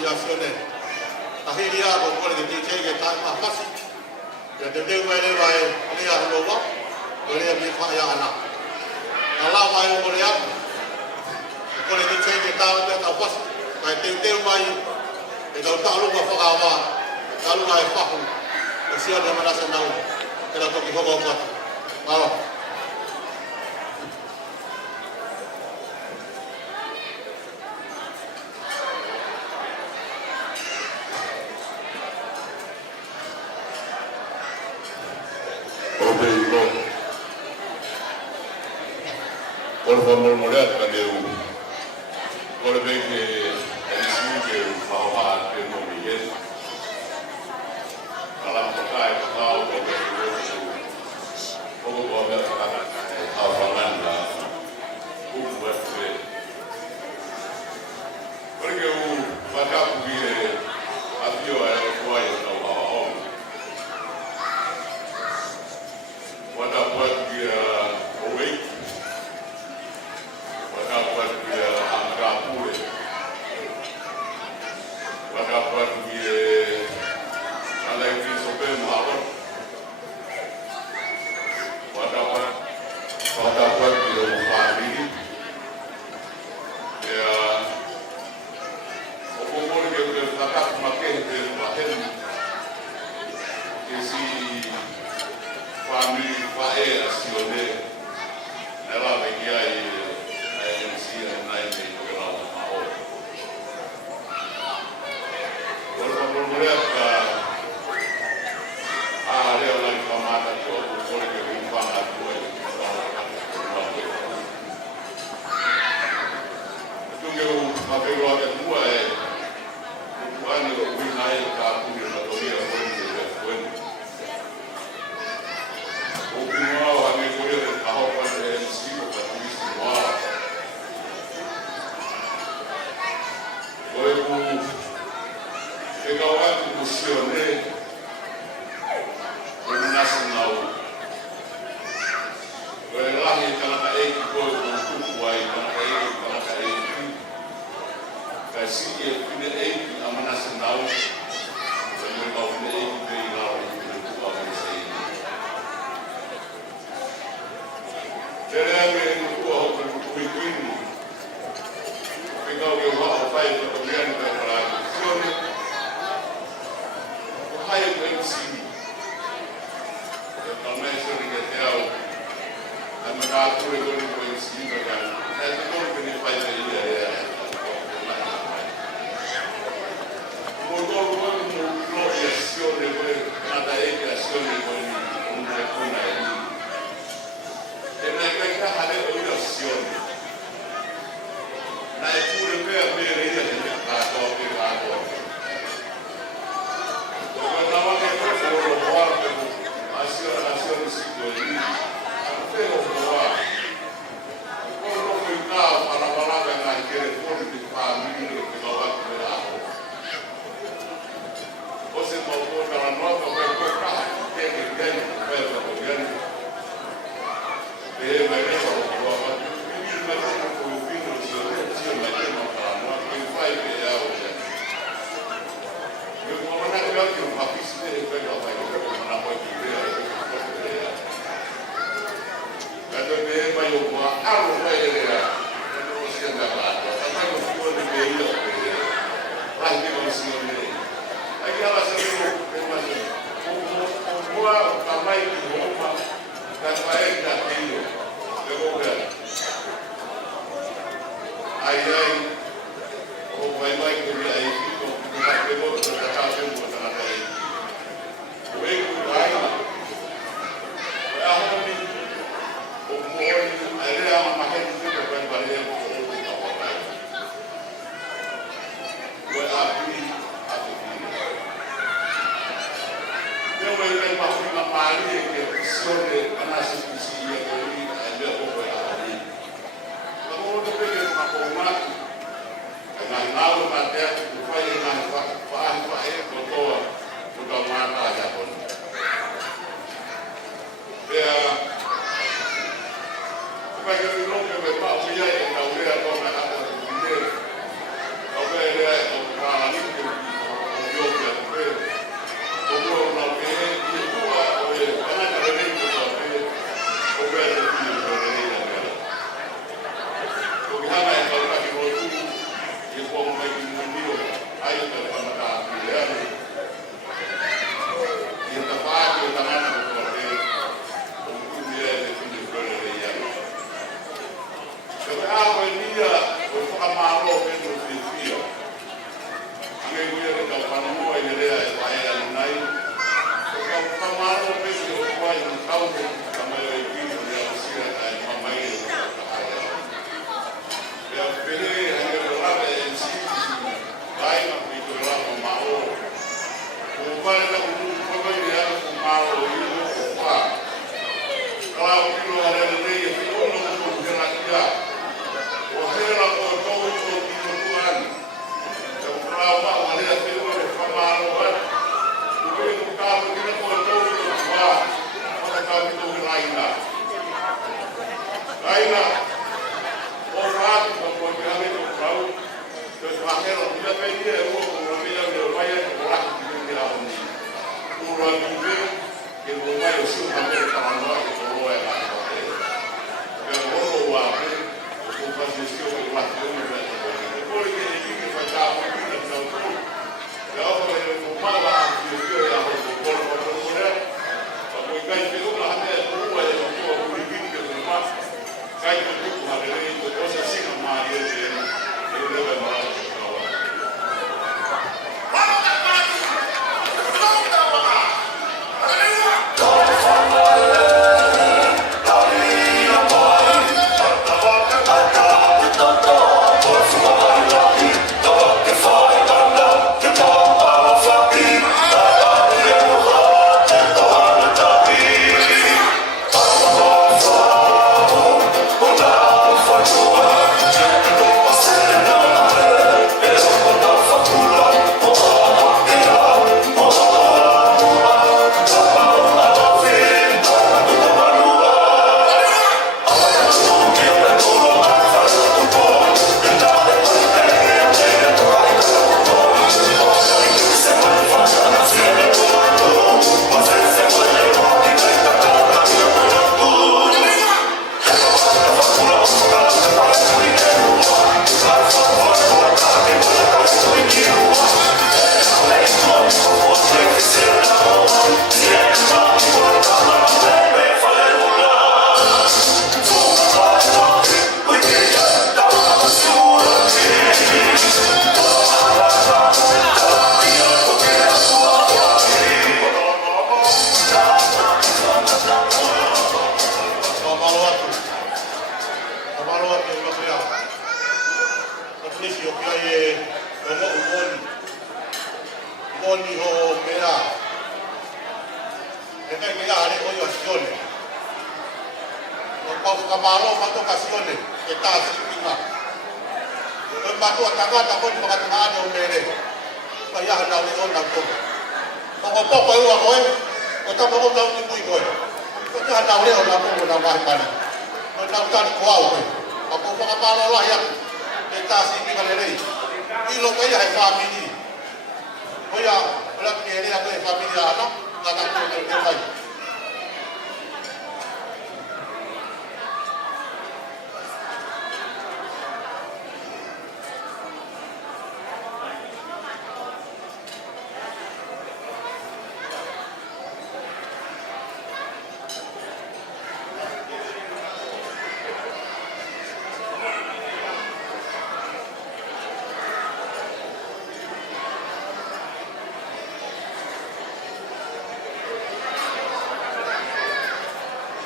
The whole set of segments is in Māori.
associazione Tahiria con le dice che sta a passi che deve avere vai lì a Roma dove mi fa ya na alla vai con le dice che sta a passi vai te mai e da ta lu fa ga wa ta lu mai fa ku sia de mana sa nau que la toki ho ko ma Por favor, mulher, cadê o? Agora bem que eles viram falar que não me conhece. Falar para cá e para lá, como pode estar falando lá, como vai ser? Porque o macaco que havia era o pai do Baú. Quando a porta que o veículo dapat dia anggapure, dapat dia alaihi sopen mawar, dapat dia ufadi, ya, umur dia berdapat makin bermakin, isi family fae asione, ela begiai Ora pedia o pia de vai o lá que era o rugby que o vai o seu papel para nós o é lá. Pero o a o fazer seu o lá depois que ele vai dar o que não tudo. Eu vou falar que eu ia o mulher. Porque cai pelo lá até o é o rugby que eu faço. Cai pelo lá ele depois assim a Maria ele leva embora.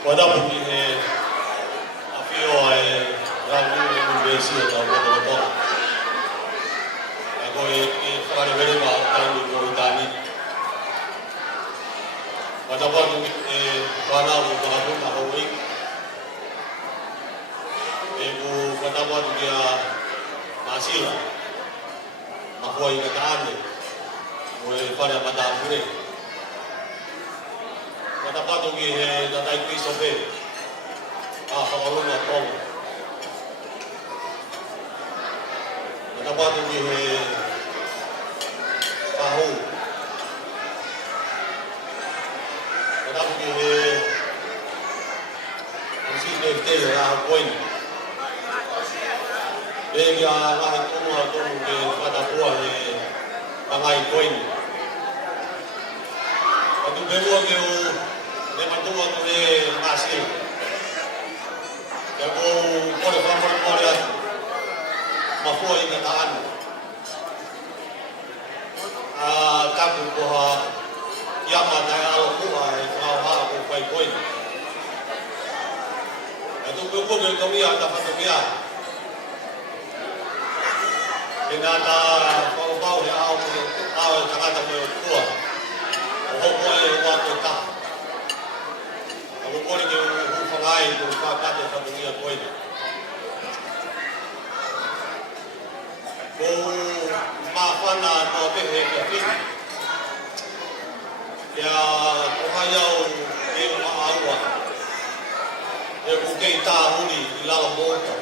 Pada bumi afio rauni membesi atau betul. Aku fare beri ma tahu ko itani. Pada bumi bana ko baru mahui. Ibu pada bumi dia masila. Aku ingat ane. Boleh fare pada bumi. Pada patu ki datai ki sobe, kamaruna tong. Pada patu ki tahu. Pada patu ki mesti dete ya koin. Dia lah itu ke pada buah pangai koin. Patu beru ke memang tu aku ni masih, aku boleh mampu ingatan, kamu buat yang mana kalau buat aku baik-baik. Itu bukan kami ada pandemia. Kenapa kau yang awal jangan sampai buat, aku boleh buat kita. Aku boleh ke pengai tu pakai tu pandemia koi. Ko mafana no behe ke ya ko hayau ke maawa e ko ke tahuni la mo ko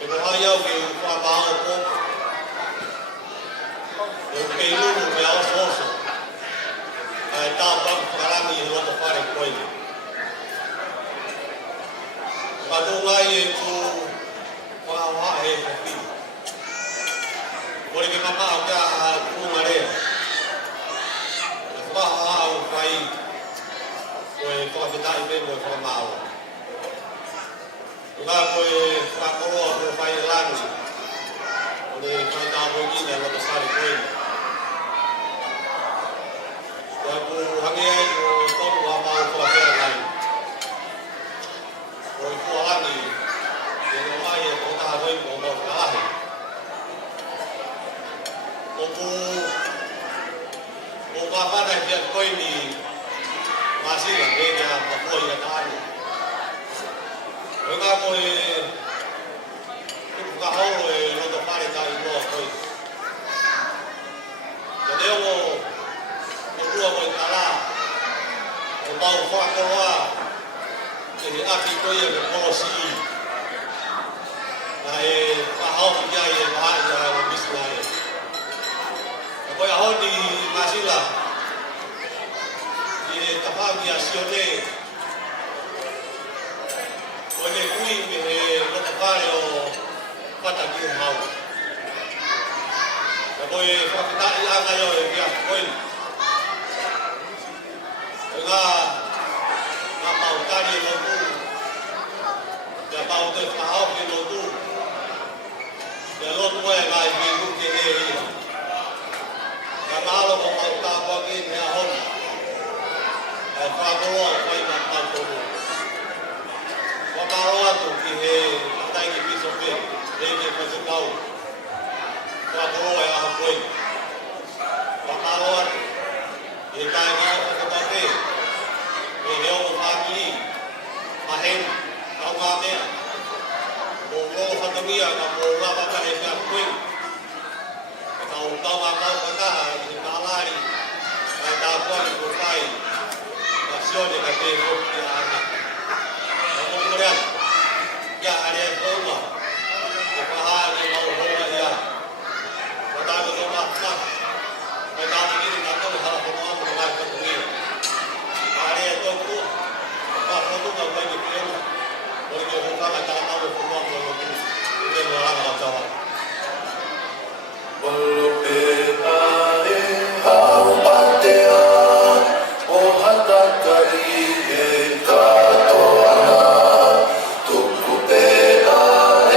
e ko hayau ke pa ko koi. Kadunga ye tu wa he fi. Koi ke mama ka tu ngare. Ba au fai. Koi ko kita ibe mo ko mau. Nga koi ka ko ko fai lan. Koi ka ta ko ni na lo sari koi. Aku hangai ko to wa mau ko fa lan. Rồi qua ăn thì ngày mai có ta thôi có một cá thì cô qua phát này chuyện coi thì mà xin là bên nhà mà coi là ta đi rồi ta coi cũng có hậu rồi nó tập phát để ta đi mua coi rồi nếu mà mua coi cá la bao khoa câu hoa thì ác thì tôi là policy này và họ cũng dạy và họ là business này bây giờ họ đi Masila thì tập hợp nhà siêu này bây giờ quý mình nó tập hợp rồi phát triển nhiều hậu và bây giờ phát triển đại là cái rồi việc bây giờ mau tadi lotu, ya mau tu faham ke lotu, ya lotu yang lain bingung ke ni. Kalau mau tak bagi ni ahon, kalau kau nak tahu, kalau tu kini tak ini bisa ber, ini bisa tahu. Kalau yang ahon kau, kalau ini kau nak tahu. Nếu một family mà hen cao cao thế, bộ lô phát tâm nghĩa là bộ la bắt đầu là quên, tàu cao cao cái ta hiện tại là đi, ta quan của tay, và siêu để cái tiền của nhà anh, và một người anh, nhà anh em không mà, và hai anh em mau hôn lại nhà, và ta có thể bắt bắt, và ta chỉ nghĩ là ta có thể làm một ngày không nghĩa. Hari itu tu, apa tu nak bagi pilihan, bagi orang nak jalan awal semua orang tu, itu orang nak jalan. Walau berada kau patea, oh hata kali kita toana, tuku berada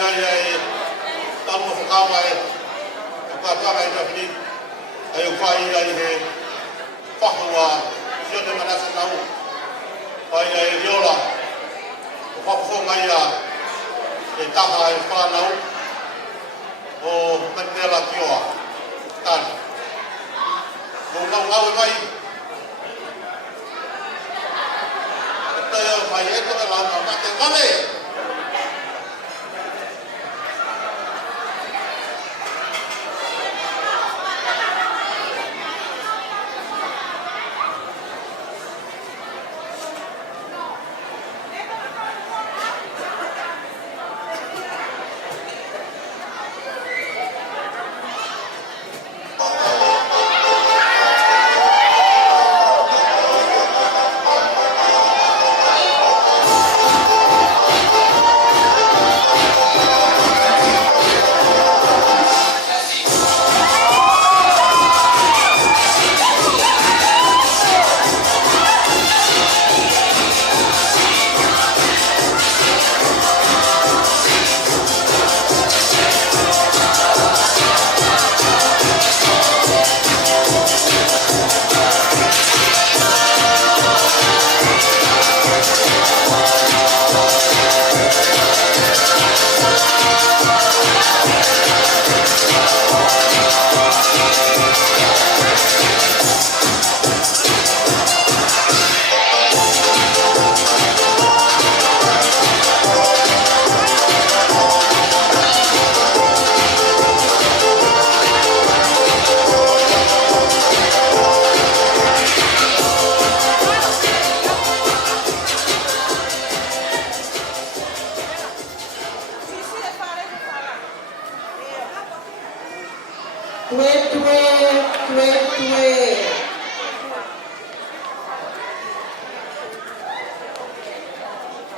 ai tamu whakama e whakatanga i tawhini ai o whai ai he whahua Sione Manase nau ai ai riola o whakawhonga ia e taha e whanau o Mandela Kioa tani mo ngau e mai e taia mai e toka lama mate mame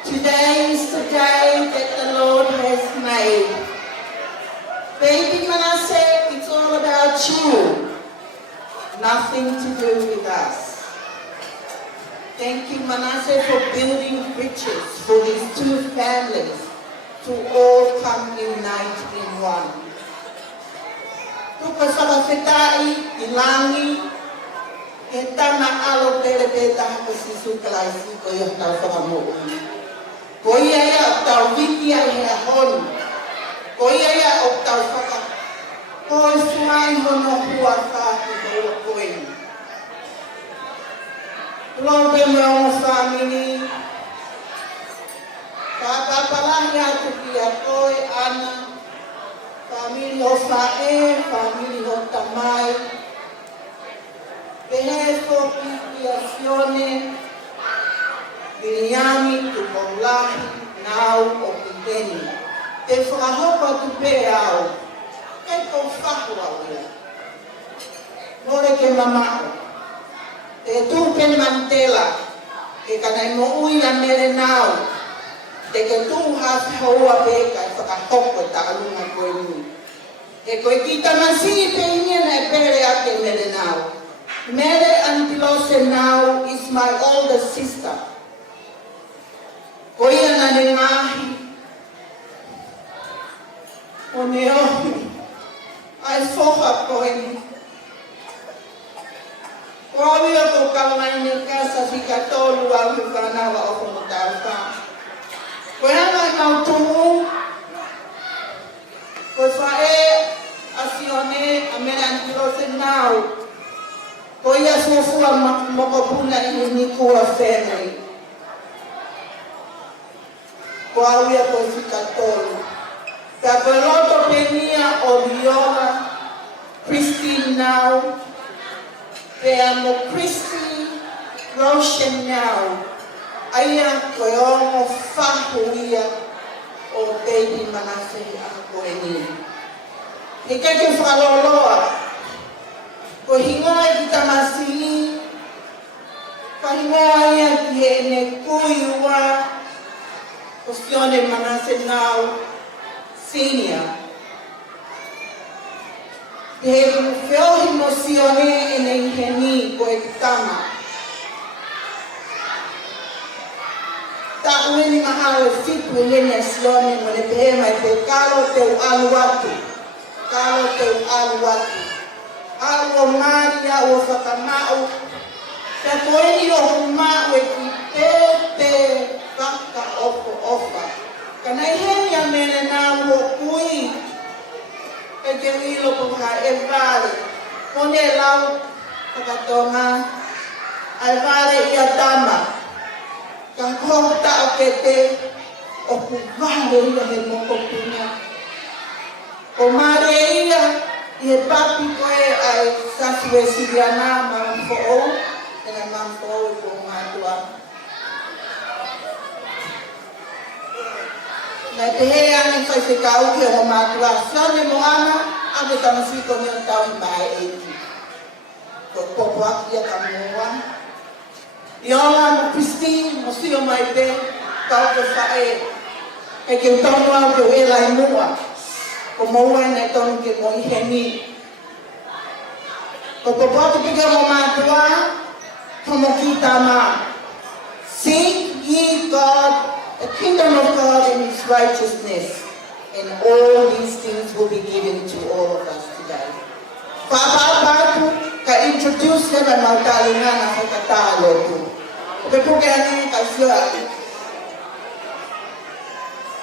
Today is the day that the Lord has made. Baby Manasseh, it's all about you. Nothing to do with us. Thank you, Manasseh, for building bridges for these two families to all come unite in one. Tuka sakawhetai, ilangi, e tana alo pere peta hako sisu kalaisi ko i tau whakamo'u. Ko ia ia o tau wiki ai hea honu. Ko ia ia o tau whaka. Ko e suai hono hua whāki noa koeni. Lope me o whamini. Ka papalahi atu ki a koe ana. Famili ho whae, famili ho tamai. Pehe foki ki a Sione. Viliami, Tupaulahi, Nau, o Piteni. Te whakahopa tu pe au. Kei kou whaku au ia. Nore ke mamao. Te tupe Mandela. Ke kanai mo ui a mere nau. Te ke tu hafi haua pe kai whakahopa ta alunga koe nui. E koe kita masi pe ingia na e pere ake mere nau. Mere Antilose Nau is my older sister. Ko ia na ne ngahi, o ne ohi, ai whoka koe ni. Ko awia ko kawangai ne kasa whika tolu au he whanawa o kono tau wha. Ko hanga i mau tumu, ko whae a Sione a mera Antilose Nau. Ko ia fuafua mokopuna i ni kua family. Ko awia ko whika tolu. Ka koe loto penia o Viola, Christine Nau, pe amo Christine Roshan Nau, aia koe ongo whahu ia o Baby Manasseh a koe ni. He keke whaloloa, ko hingoa ki tamasini, ka hingoa ia ki he ne kuiua, o Sione Manasseh Nau Senior. He whiohi mo Sione e nei heni ko e tama. Ta ueni mahalo fitu yeni asione mone pehema i pe kalo te alu watu. Kalo te alu watu. Alu mari ya o whakamau. Te koeni o humau e ki pepe waka ofa. Kana iheni a mene nā ua kui. E ke wilo po ka e vale. Mone lau whakatonga. Ai vale ia tama. Ka kota o ke te o ku vale ia me moko puna. O mare ia i he papi koe ai sasu e siriana mamfo o. Tena mamfo o i ko mātua. Na te he ane whai se ka uke o mātua. Whione mo ana, ame tamasiko ni o tau i mai eiki. Ko popo aki a ka mua. I ona mo Christine, mo si o mai te, tau te whae. E ke utonu au ke uela i mua. Ko moua nei tonu ke mo i he ni. Ko popo aki pika mo mātua, tomo ki tā mā. Seek ye God, the kingdom of God and His righteousness, and all these things will be given to all of us today. Papa ka introduce ka na magtalingan na sa katalo ko. Pero kung kaya niya kasi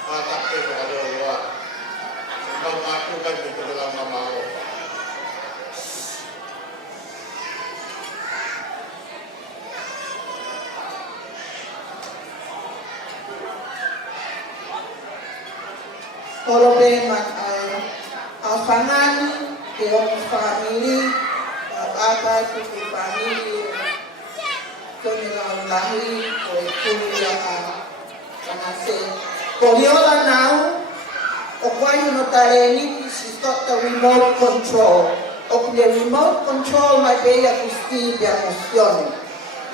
Atake ko kalowa. Ang ako kan dito lang mamao. Olo be afangan ke o family, apa tu family, kanilang lahi o kuya kanase. Koliola now, o kwayo no tareni, she's got the remote control. O the remote control may be a kusti de emosyon.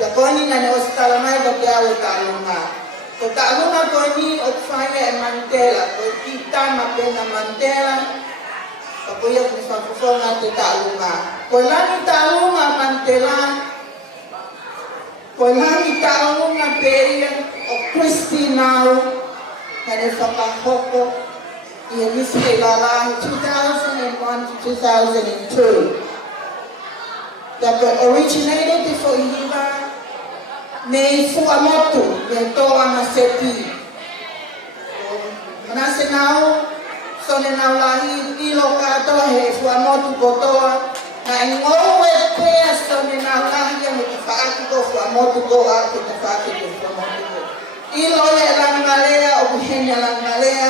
Ya koni na ne ostalamay do kaya utalunga. Ko talunga koni o fanya e Mandela, ko kita mapena Mandela. Ko ya kusafonga te talunga. Ko lani talunga Mandela. Ko lani talunga peya o Christy now. Kane whakahoko i e nisi e lalahi 2001 to 2002. That originated before Ihiwa nei Fuamotu, me toa na seti. Manase nau, sone nau lahi ilo katoa he Fuamotu kotoa. Na ingowe pea sone nau lahi me te whaaki ko Fuamotu ko a ke te whaaki ko Fuamotu ko. Ilo e langalea o buhenya langalea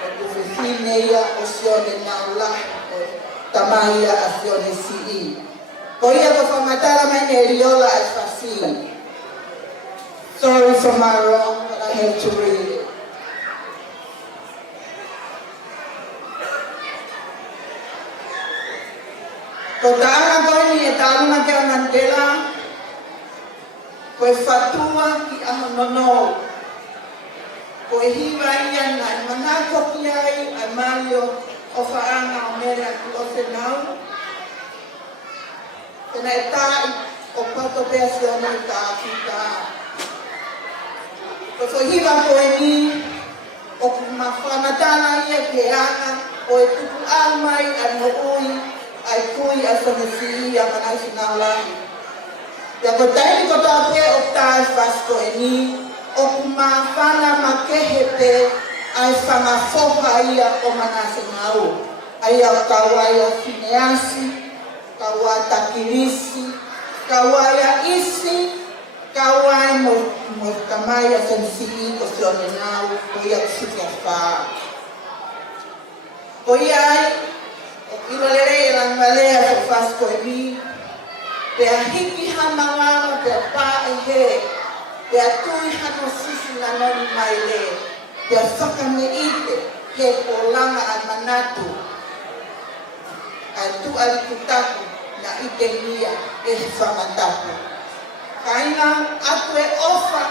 o kufifine ia o sione naula o tamaia a sione si. Ko ia ko whamatara mai ne riola e whasi. Sorry for my wrong, but I have to read it. Ko taanga koe ni e tālunga ke o Mandela, ko e whatua ki aho nono. Ko e hiwa ia na i manako ki ai a Mario o whaanga o mea ki o te nau. Tena e tāi o pato pea si o nei tā ki tā. Ko hiwa ko e ni o ku mawhanatana ia ki e anga o e tuku almai a no ui ai kui a whanasi a manasi nau lahi. Ia ko taini ko tā pea o tāi whasko e ni o ku mawhana makehepe ai whangafoha ia o manase ngau. Ai au kawai o Fineasi, kawai Takirisi, kawai a Isi, kawai mo kamai a Sensii ko sione ngau, ko ia kusiki a whaa. Ko ia ai, o ilo lere e langalea ko whasko e ni, pe a hiki hamangama pe a pā e he, pe a tui hano sisi na noni mai le, pe a whakame ite, he ko langa a manatu, ai tu alikutaku na ite nia e whamataku. Kaina atu e ofa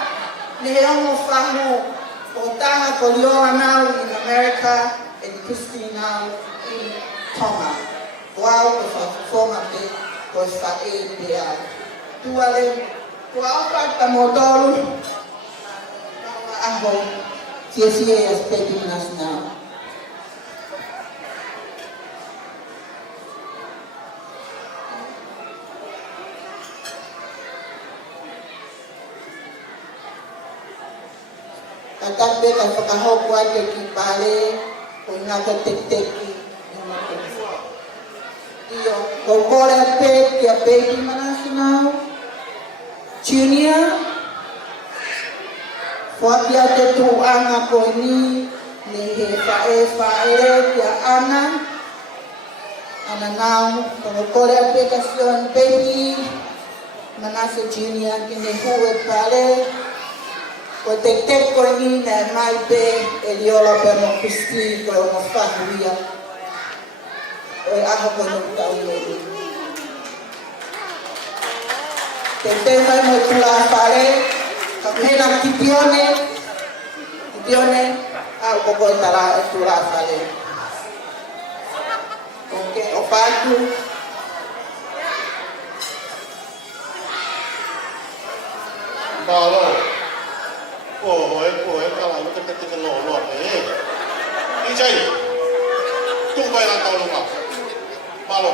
ne he ongo whaho o taha ko Leora now in America and Christine now in Tonga. Wau ko whafonga te ko whae pe a. Tuale, ko auka ta motoru, ako CSIS Pilipinas na. Katabe ka pagkahokwa kay kipale kung nakatik-tiki yung mga iyo kokore pe kaya baby manasinaw junior Wapia te tuanga ko ni he fae kaya ana now kokore aplikasyon baby manasa junior kini huwe pale o tek ko ni na mai be eliola pe mo kusti ko mo fahuia o ako ko no taulo te mai mo tula pale kapena kipione au ko tala tula pale okay o pagu Malo. Ôi, các bạn có cái lỗ lọt đấy. Đi chơi. Tung bay lan tàu luôn à? Malo.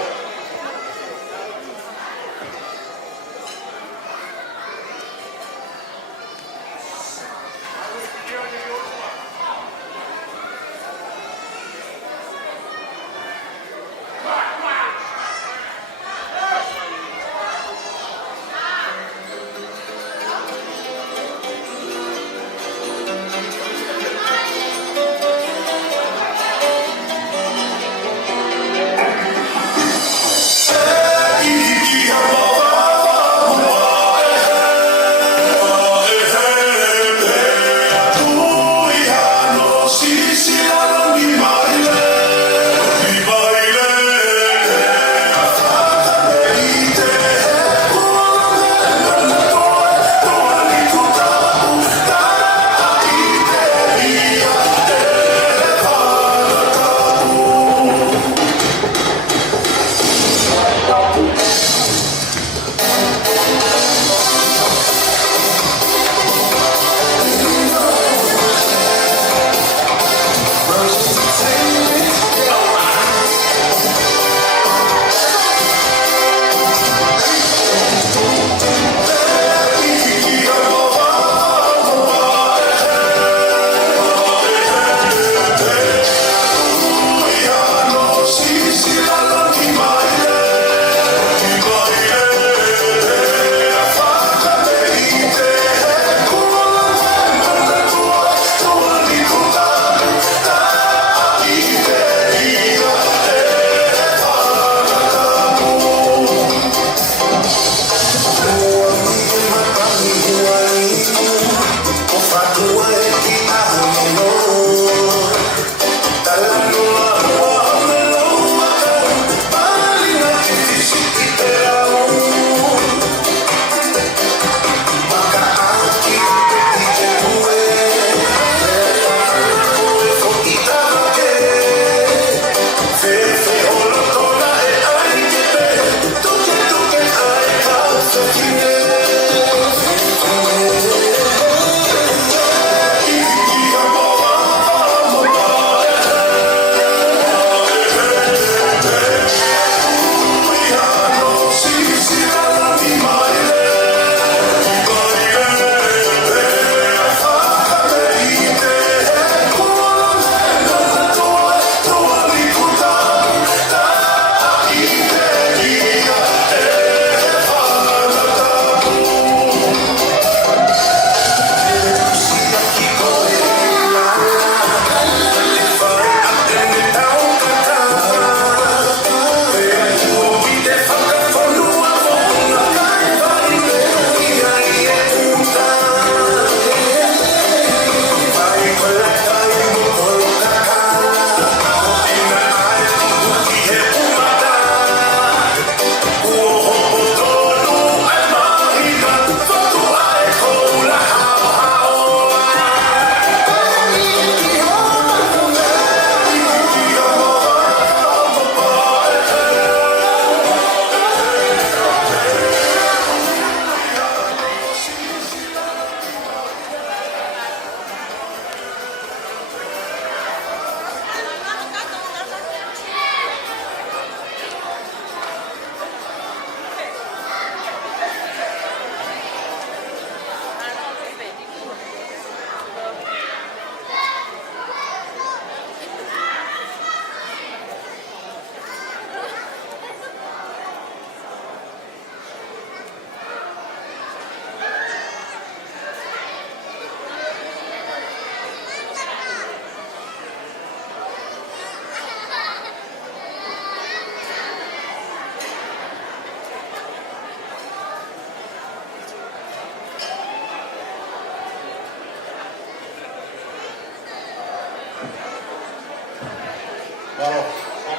Malo,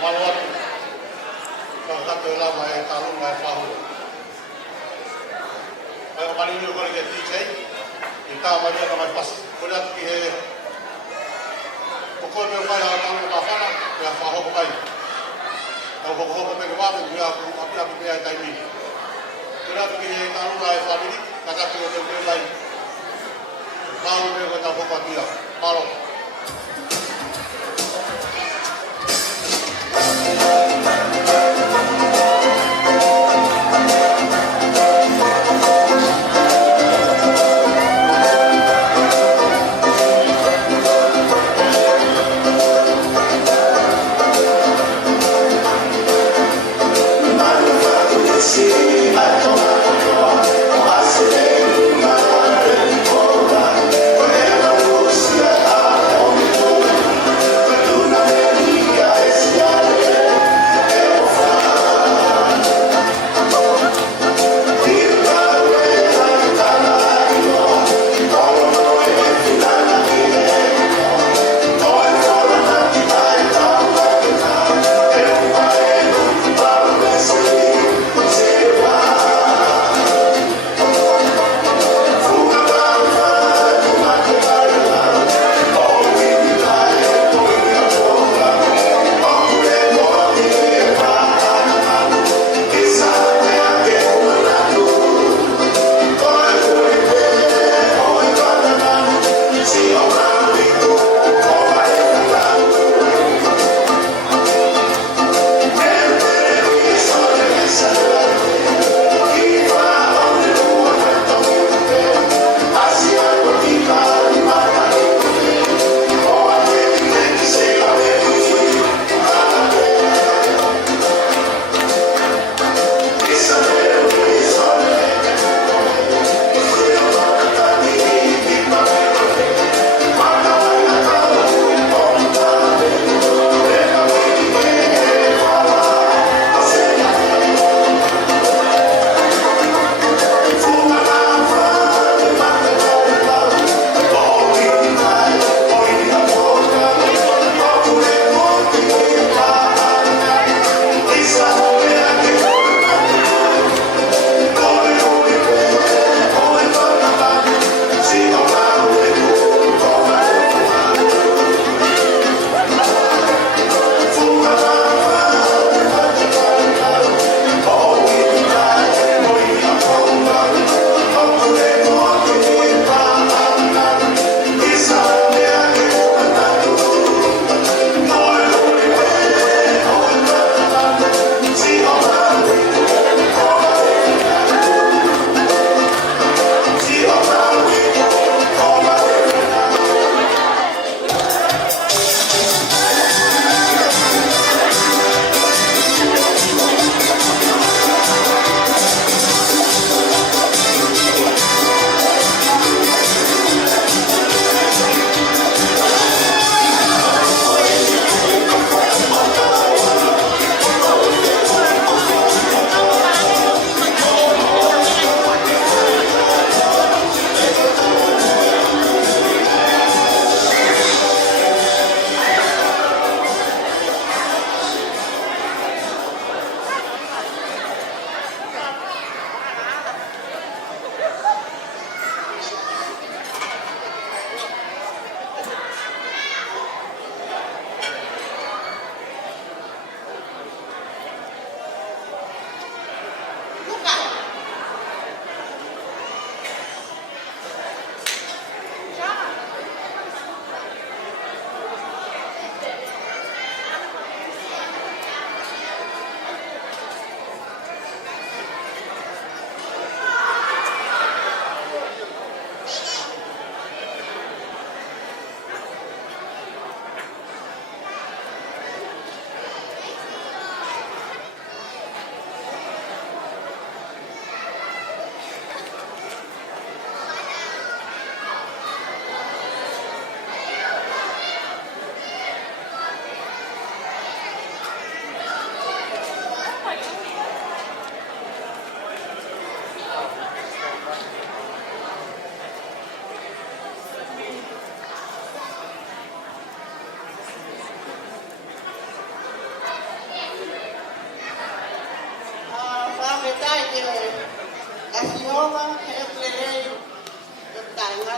malo atu. Kakato lama e talunga e whahua. Mai o mani nio kore ke TJ, i tā mai aka mai pasi. Kore atu ki he, o koe meo mai a talunga ma whana, me a whahoko mai. Tau hoko me ke wāme, me a api mea e taimi. Kore atu ki he talunga e whamiri, kakati o te mea mai. Tāu meo koe tau hoko atia. Malo. Thank you.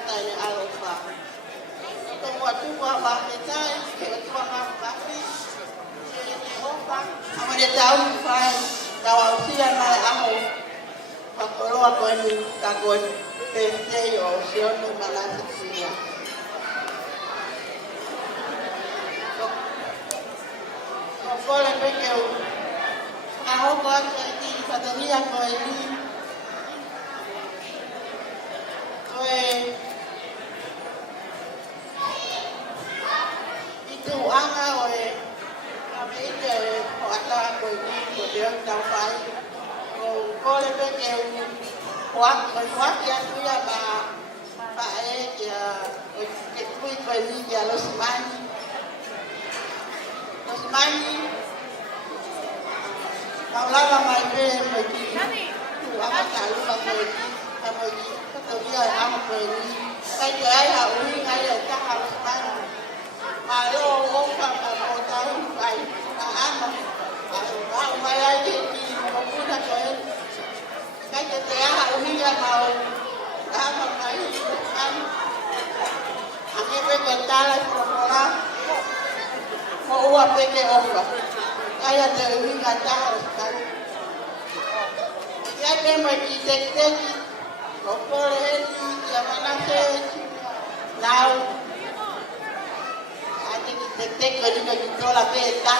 kata ni alofa. Tunggu tu buat kita, kita buat apa? Ama dia tahu fai tahu usia mai aho. Pakolo ako ni kagon pente yo sio ni malaki sia. Pakolo peke o. Aho ko ni patania ko ni. Itu anga oi. Bây giờ họ ta bởi vì của đường đào phái cô lên bên kêu khoác ra chú ya bà phải cái quy bởi vì giờ nó smani nào là mày về bởi vì chủ ăn cả lúc mà bởi vì cái từ giờ ăn bởi vì cái giờ ấy là uống ngay ở các hàng smani mà lô ốm và một tao phải ăn mà mày ai đi một phút là rồi cái té hậu huy ra màu đã mà mày ăn anh em bên người ta là một đó một uống bên cái ôm rồi cái là từ huy người ta là cái bên mày đi tết có cô lên giờ mà nó sẽ nào Tete ko ni ko la peta.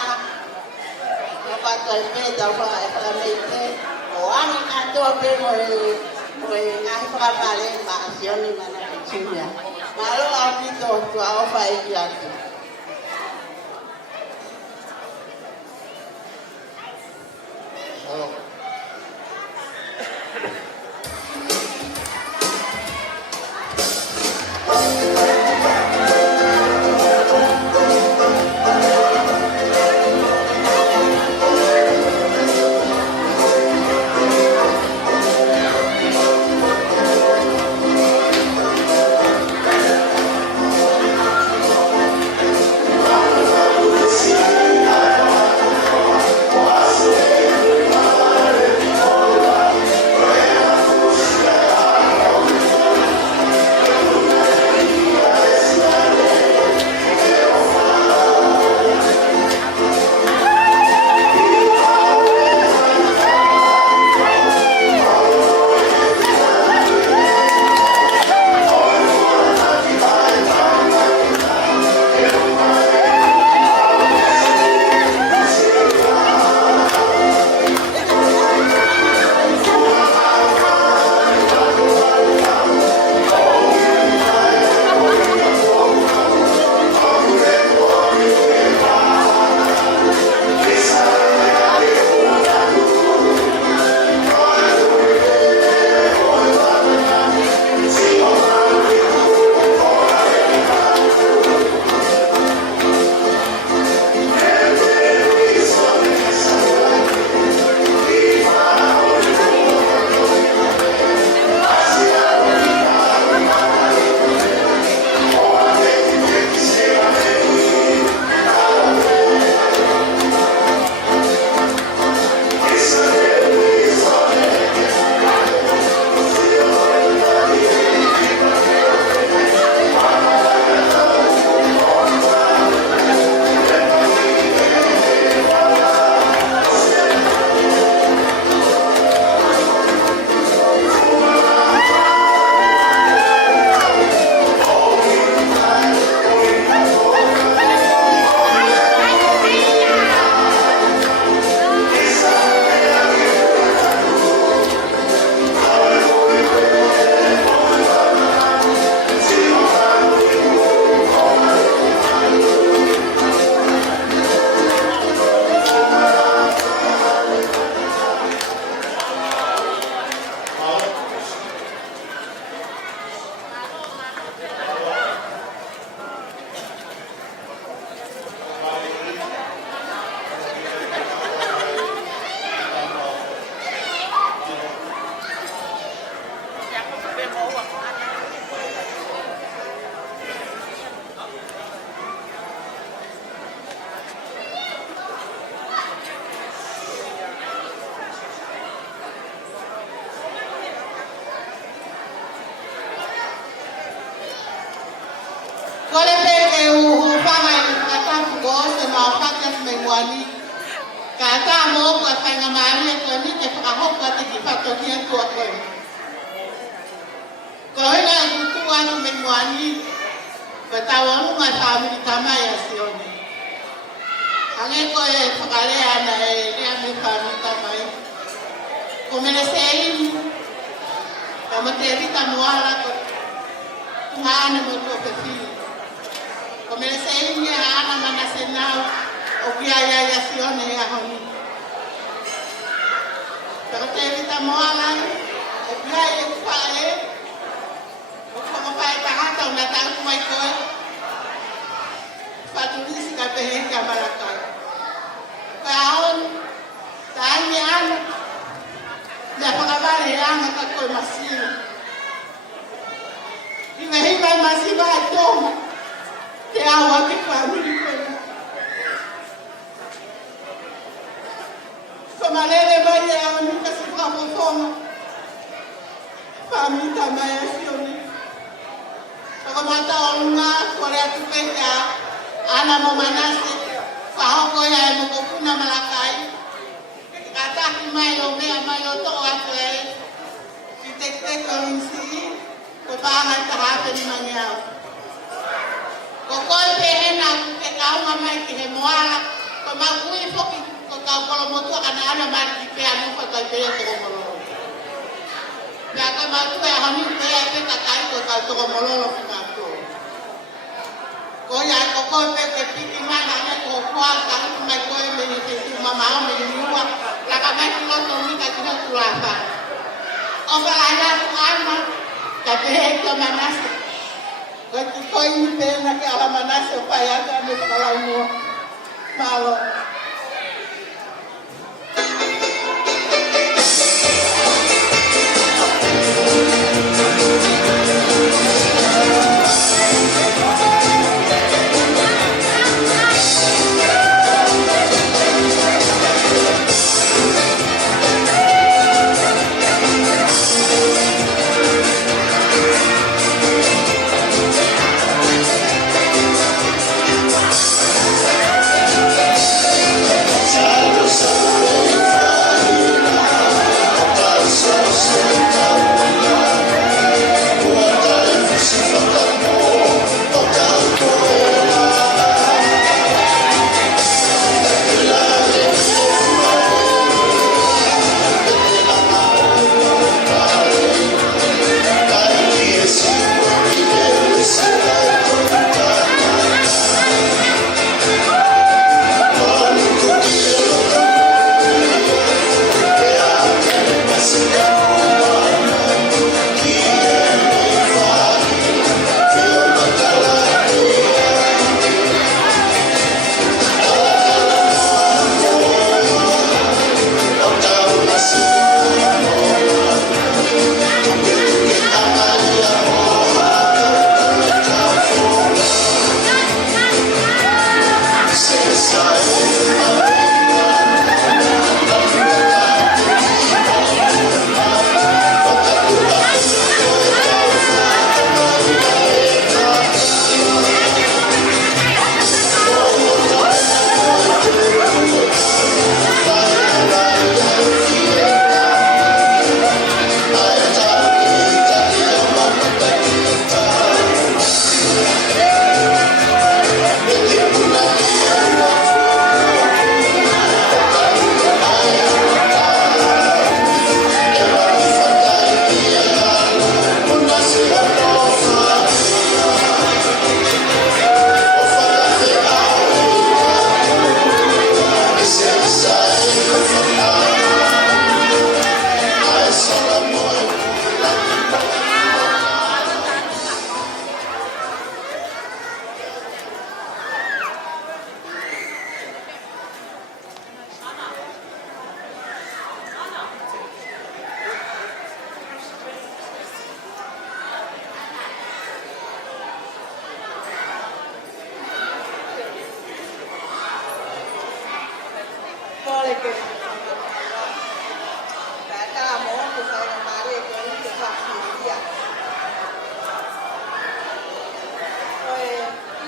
Apa ko peta ko la mente. O ani ato pe mo ngai pa pale ma sioni mana kecilnya. Malo apito tu apa iya tu. wani. Kata mo ko tanga mari ko ni te pakaho ko te kipato kia tua ko. Ko ina kutu anu menwani. Katawa mo matami tamaya sioni. Ange ko e pakale ana e ria mi pami tamai. Ko meresein. Kama te vita moala ko. Tungana mo to pefili. Ko meresein ni ana manasenau. O kia ya sione ya honi. Pero te vita moala. O kia ya kupae. O kama pae tahata una tahu mai koe. Fatulisi ka pehe ka barakai. Kaon tani ana. Da pakabare ana ka koe masino. Hima masiba atoma. Te awa ki famili koe. Malele baya oni kasi bravo foma. Famille tamaya sioni. Pakamata ona korea tupenda ana momanase. Pahoko ya mokokuna malakai. Kata kimailo mea mailo to atwe. Kitekte konsi. Kopanga tahape ni manyao. Kokoi pehena kutekau mamai kihemoala. Komakui foki. Kau kalau motor anak-anak mari pe anu pakai pe to mololo. Ya ka matu ya hani pe kakai ko ka to mololo ka to. Ko ya ko pe piti mana na ko kwa ka mai ko me ni te mama me ni wa la ka mai ko to ni ka kina tuapa. O ka la ya ama ka pe ka manas. Ko ni pe na ka ala manas pa ya ka me ka la mo. Malo.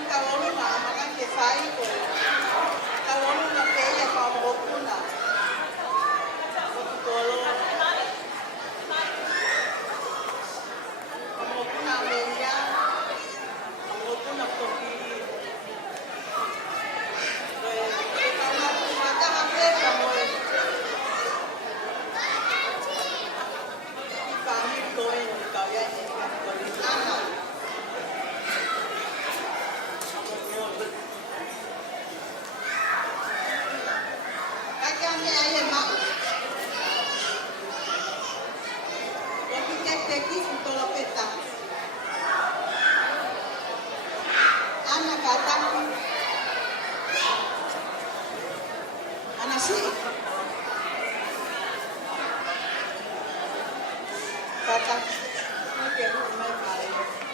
Kalau lu nggak makan ke saya, kalau lu nggak si. Tata, no quiero me pare.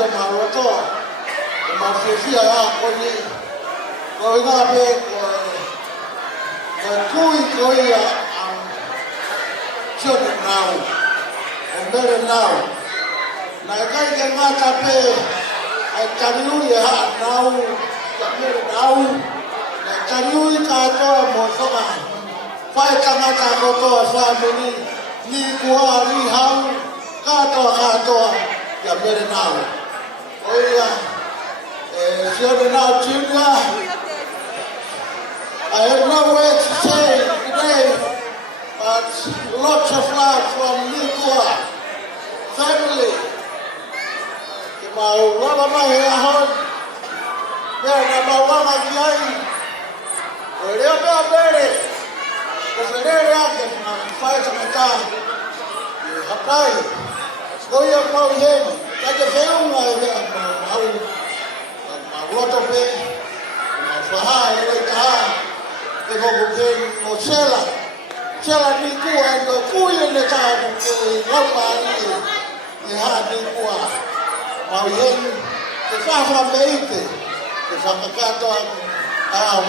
ke maroto ke mafia ya ko ni ko nga be ko kui ko ya chone now mbele now na kai ke ngata pe ai kariu ya now mbele now na kariu ka to mo soka fai kamata ko to family ni kuari hau kato ya mbele now oya chone now junior I have no words to say today, but lots of love from Nikua family. Mau lama mai ahon, biar nama wama kiai. Oleh apa beri, kemudian lagi mengampai sementara. Hapai, kau yang mau yen, kaje feung lagi mau loto pe, mau fahai lagi Ego bukan Mosela, Sela ni kuah itu kuih ni cah bukan lama ni hari kuah. Mau yang kesah sampai itu, kesah kata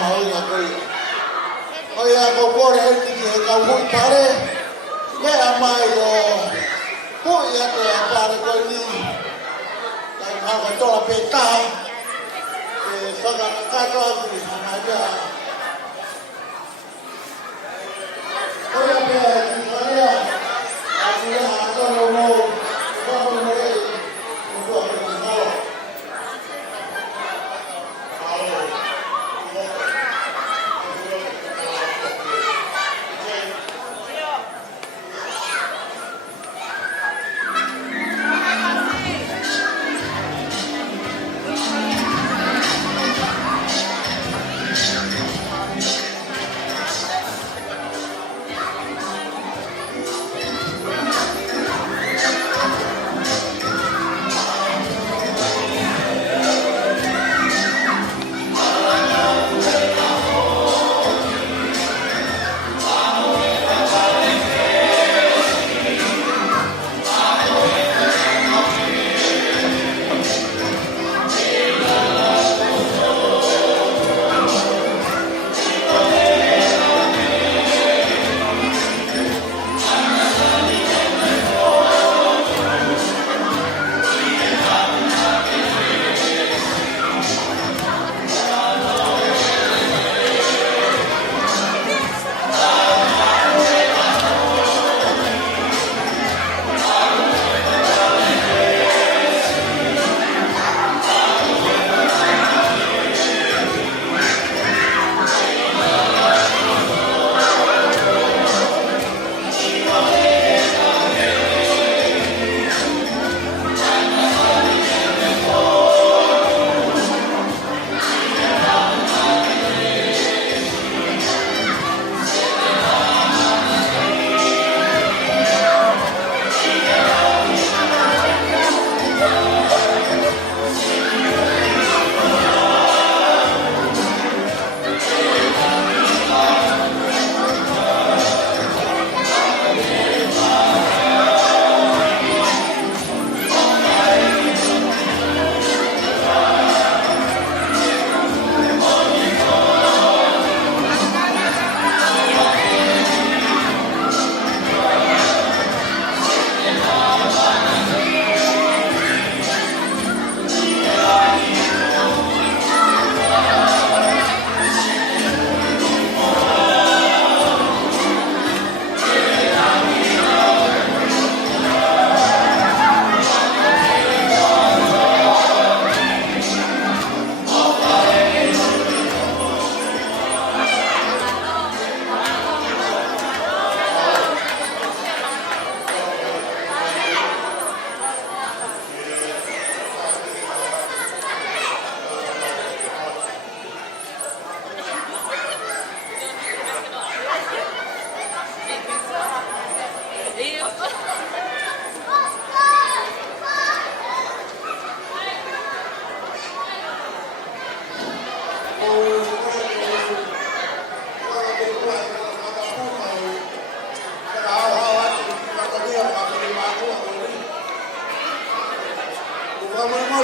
mau yang kuih. Oh ya kau boleh ni kau pun pare, me amai yo, kuih ya tu pare kau ni, kau kau tu peta, kesah kata ni ada.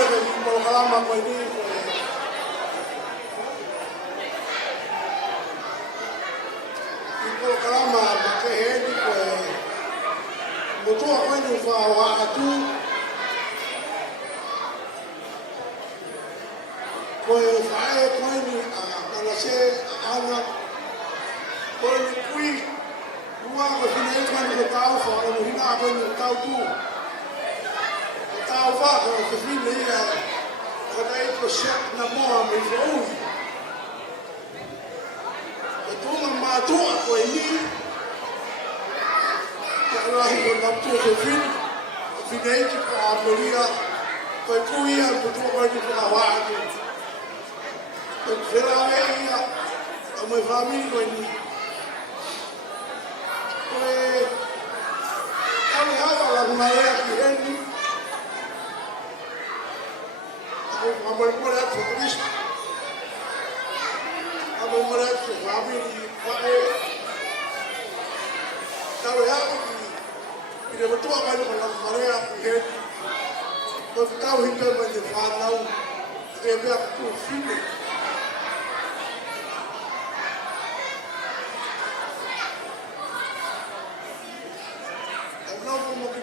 ke mo kalama ko ni ko kalama ma ke he ni ko mo to ko ni fa wa atu ko fa e ko ni a kala se ana ko ni kui Rua ko fina ko ni tau fa o hina ko ni tau tu. Tau fa ko fina ia ko dai ko shak na mo me fo. Ko tu ma tu ko ni. Ka ra hi ko na tu ko fina. Fina ki ko a moria ko ku ia ko tu ko ni ko wa ko. Ko fera ia o me família ko ni. Kami hawa la marea kiheni Ako mamormora ko Kristo Ako mora ko family pae Kami hawa ki Ina matua kani ko la marea kiheni Ko tau hinta ma de whanau Ke mea ku fine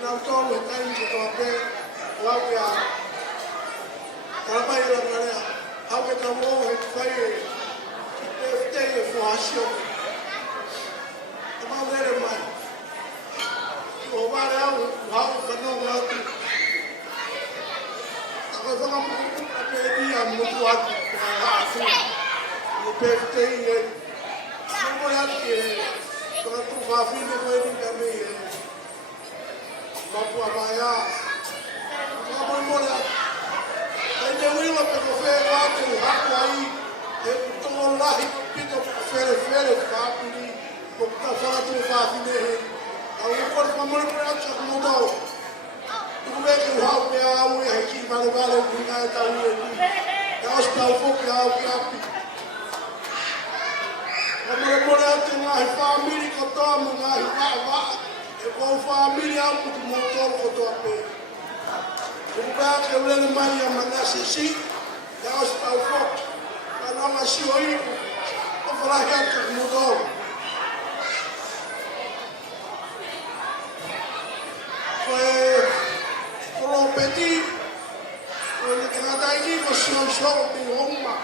Não estou no tempo de papel, lá que a trabalho na área, ao que acabou a gente vai ter informação, não vai mais, o varão, o alvo que não vai ter, agora vamos a pedir a mutuado para assim, o PFT não vai ter, para tu vai vir depois também Papua Maya, Papua Mora, ainda eu ia para o ferro lá que o rato aí, eu estou lá e pito ferro, papo ali, porque está falando do fato dele, eu vou para o Mora para te acomodar, tu vê que o rato é a unha aqui, vale, o que é da unha aqui, é o hospital fogo, é o que é o Mora tem uma família que toma, uma ko família am ko motor ko to ape ko ba ke le mai ya manase si da hospital fort ala ma si oi ko fara ka ko motor ko lo petit ko le kana ni ko so di Roma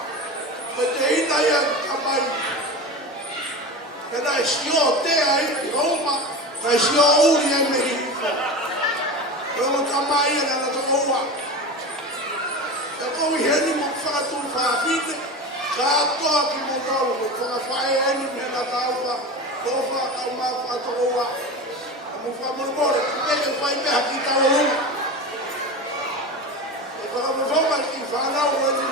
ko te ina ya kamai kada si o te ai Roma Mas se eu ia me eu não trabalho na tua eu estou indo para fazer tudo para a vida já estou aqui montando para fazer ele na calva vou fazer uma fatura vamos fazer embora porque vai ver aqui está o lugar eu vamos aqui falar hoje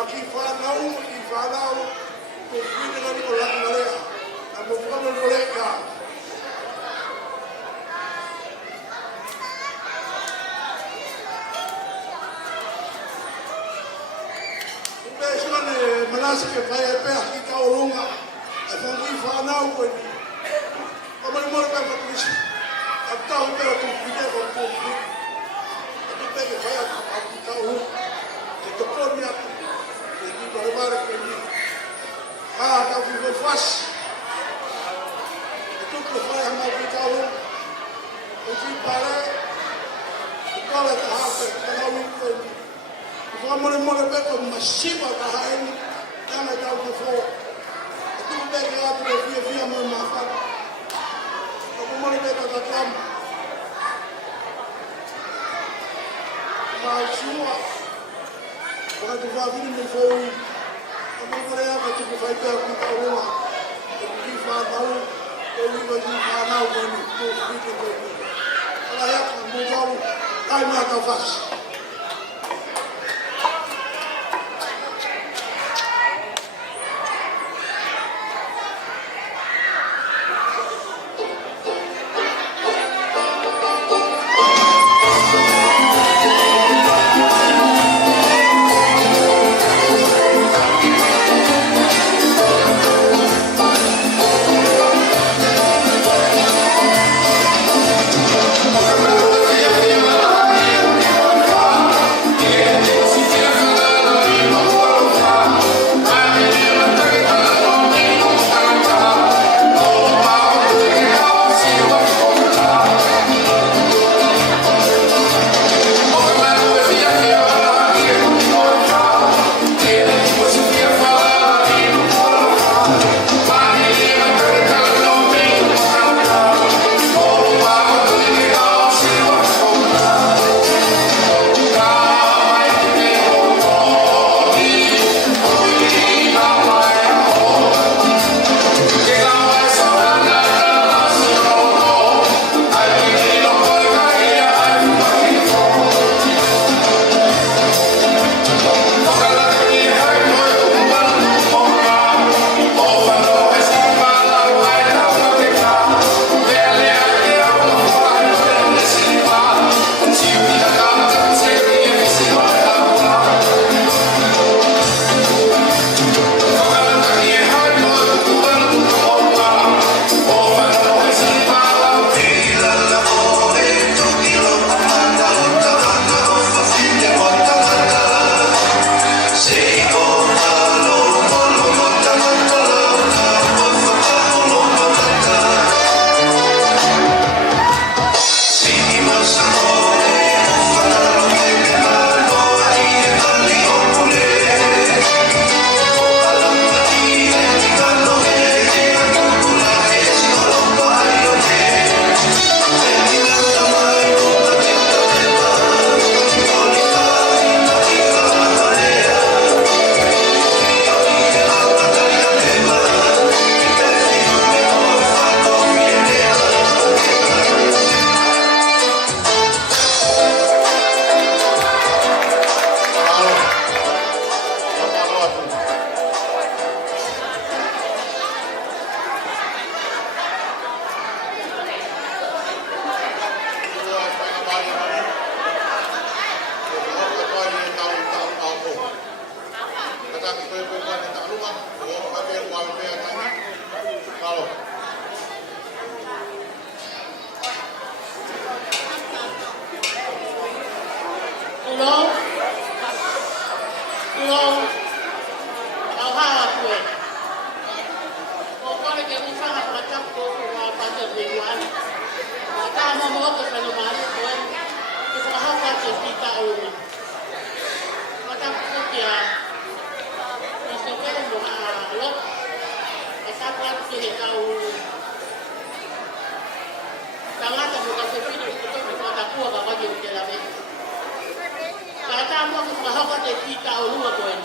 aqui falar o filho da Nicolás vamos fazer embora Malasa que vai a pé aqui está o longa, a família vai na rua. Como ele mora bem para isso, até o pé do filho com o filho, a pé que vai aqui está o longa, que tu pode me até, ele vai levar que ele, tá o filho faz, tu que vai a mal que está o longa, o filho para, o cara está rápido, está o longa. Vamos embora bem com uma chiva da rainha, ela dá o que for. Tudo bem que ela via mãe mafada. Vamos embora bem com a cama. Mas sua, quando tu vai vir no fogo, vamos embora bem que tu vai ter que estar lá. Eu vim falar, eu vim falar, eu vim falar, ela é que mudou, ai minha cavaz. ke he kau tangata mo ka pepino ko ko ta ko ka ka ke la me ka ta mo ko ha ka te ki ka o lu ko en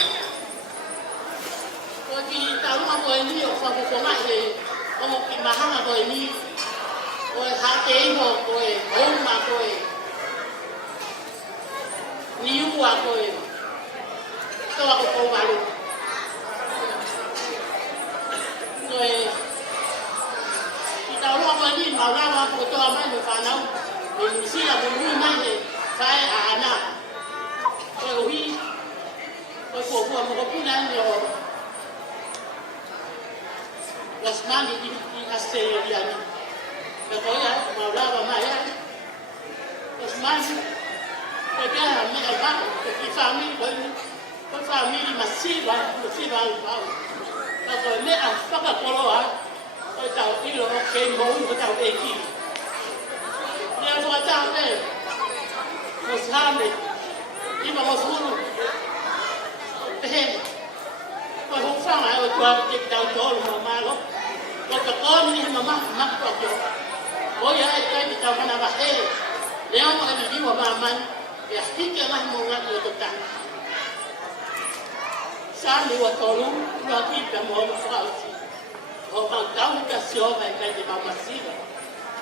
ko ki ta lu ko en ni o fa ko ma he o mo ki ma ha ko en ni o ha te ho ko e o ma ko e ni u wa ko e to ko ba lu rồi thì tao lo qua đi mà ra mà của tôi mới được phản đâu mình xí là mình nuôi mai thì phải nè rồi huy rồi của một cái này rồi Osman di Australia ni rồi có ya mà ra mà mai ya Osman cái là mình ở bắc cái family massive vào rồi mấy anh phát cái cô á, tôi chào cái lỗ cái mũ của chào cái gì, nên tôi chào cái một sáng này, đi mà một xuống, thế, tôi không sang lại rồi tôi chụp đầu chỗ mà lúc, tôi chụp con đi mà mắc vào chỗ, ôi giờ cái chụp mà nằm vậy, nếu mà anh đi mà mình, ya thích cái mình muốn ăn được chụp tặng. Sáng đi qua tàu luôn, qua khi cả mọi người vào thì họ bằng tàu cái siêu về cái gì mà xí vậy.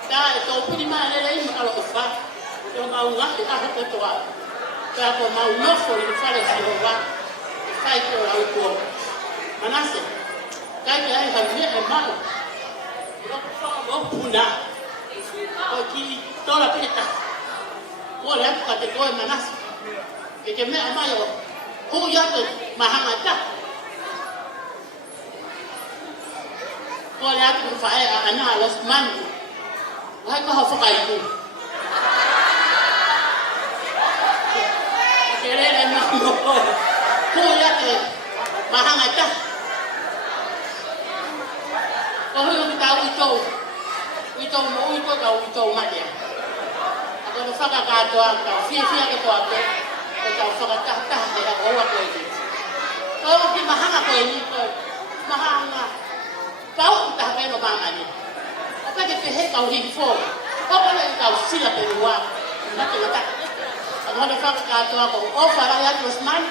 Cái tàu cũng đi mà lấy mà lo phá, cho mà ngắt thì ăn hết tàu. Cái còn mà nó phải phá được siêu quá, phải cho lao cuồng. Mà nó sẽ cái hình như em mà nó phá nó buna, rồi khi đó là cái gì? Có lẽ có thể coi mà nó cái mẹ mà rồi. Hú gió từ mà hăng ở chắc có lẽ cũng phải anh là Osman hay có học phải cùng cái đấy là mà rồi hú gió từ mà hăng ở chắc có hướng tao uy tô mà vậy có nó phát cái toa cái phía cái toa cái tàu phật ta thì là có một người khi mà hăng người như tôi mà hăng tàu ta phải nó bằng anh cái hết tàu hình phổ có cái tàu xí là bên ngoài nó chỉ là tắt nó được phát cái tàu của offer là ya Osman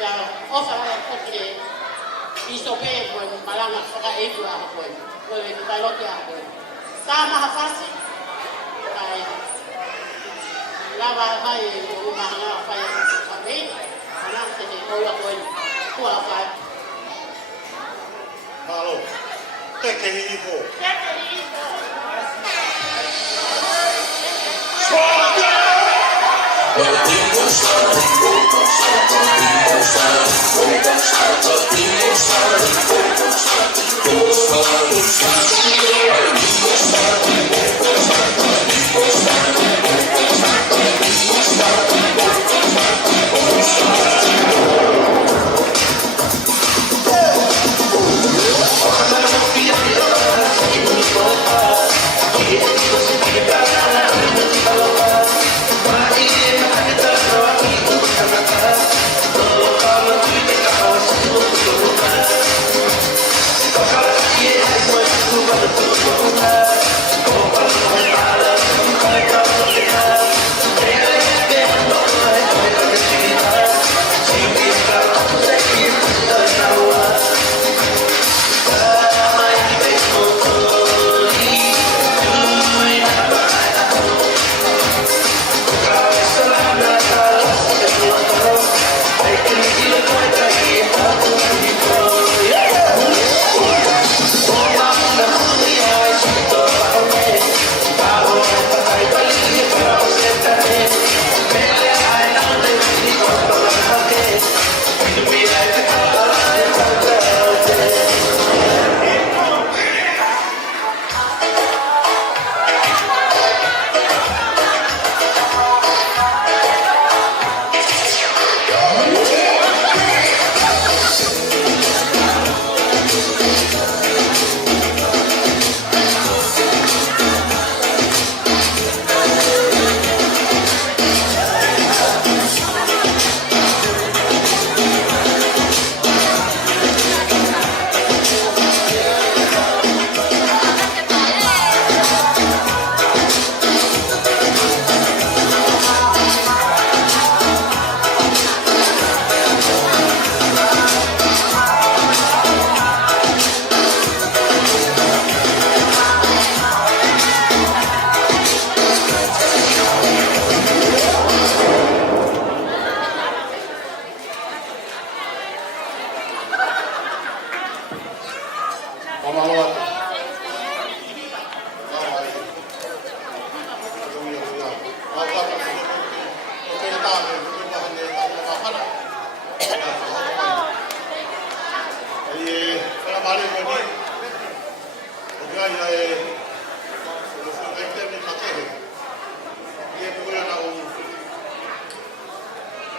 ya offer là có cái isope của malang phát cái itu à rồi ta lo kia rồi ta mà hafasi cái lava mai rumah ngah apa yang kami anak sini bawa koin kuah apa Alo, cái gì phố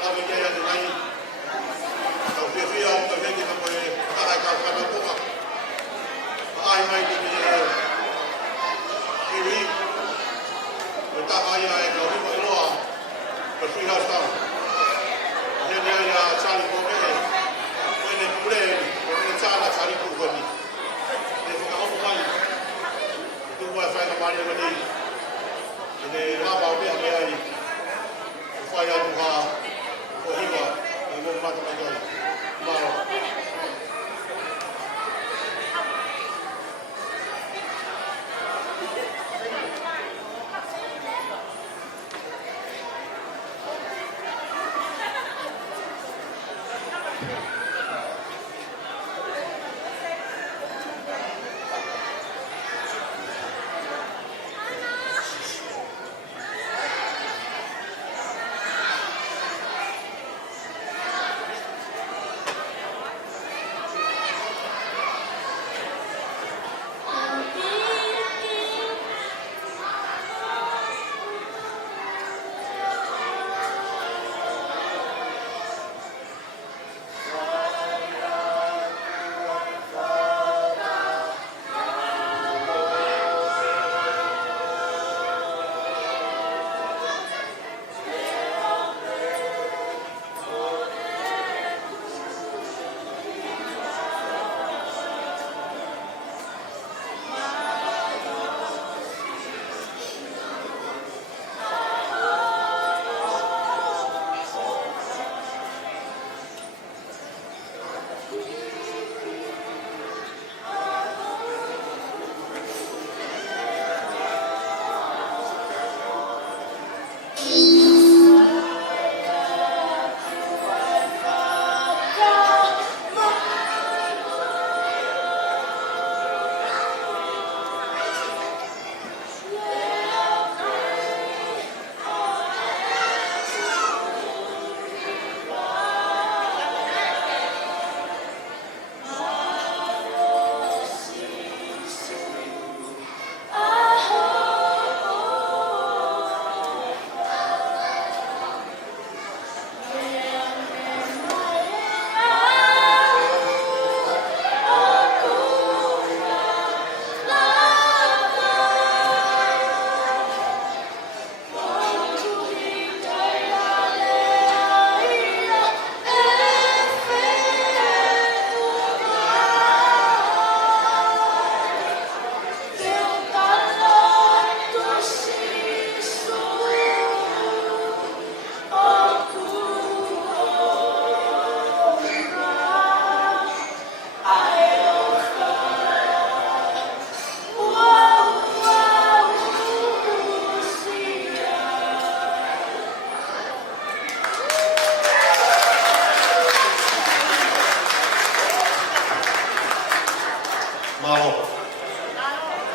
kami kaya ni nai. Kau fia o kau heki na koe kahai kau kana puka. Ai mai ki ni kiwi. Ko ta ai ai kau ni mai loa. Ko fia sta. Hene ai a chali ko me. Hene pure, hene chala chali ko ko ni. Ne ko ka o mai. Tu wa fa na mari ni. Hene la ba me me ai. Fa ya tu ha. Ko hiwa. Mo mata mai ai. Maro.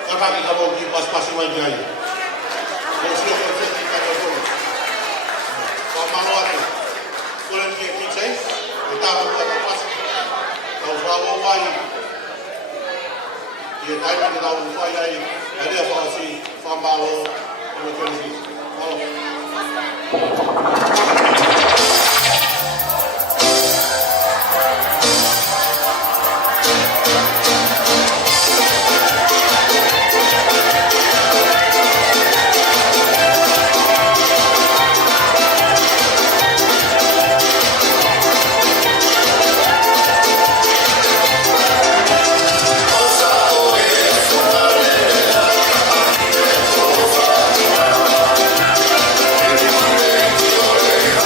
Kakak kita mau pergi pas-pas lagi aja. Mesti konsep kita betul. Kalau malu tu, kalau kita kita buat pas. Kalau bawa wajib, dia tanya kita buat lagi. Ada apa sih? Faham macam ni. Kalau Thank you.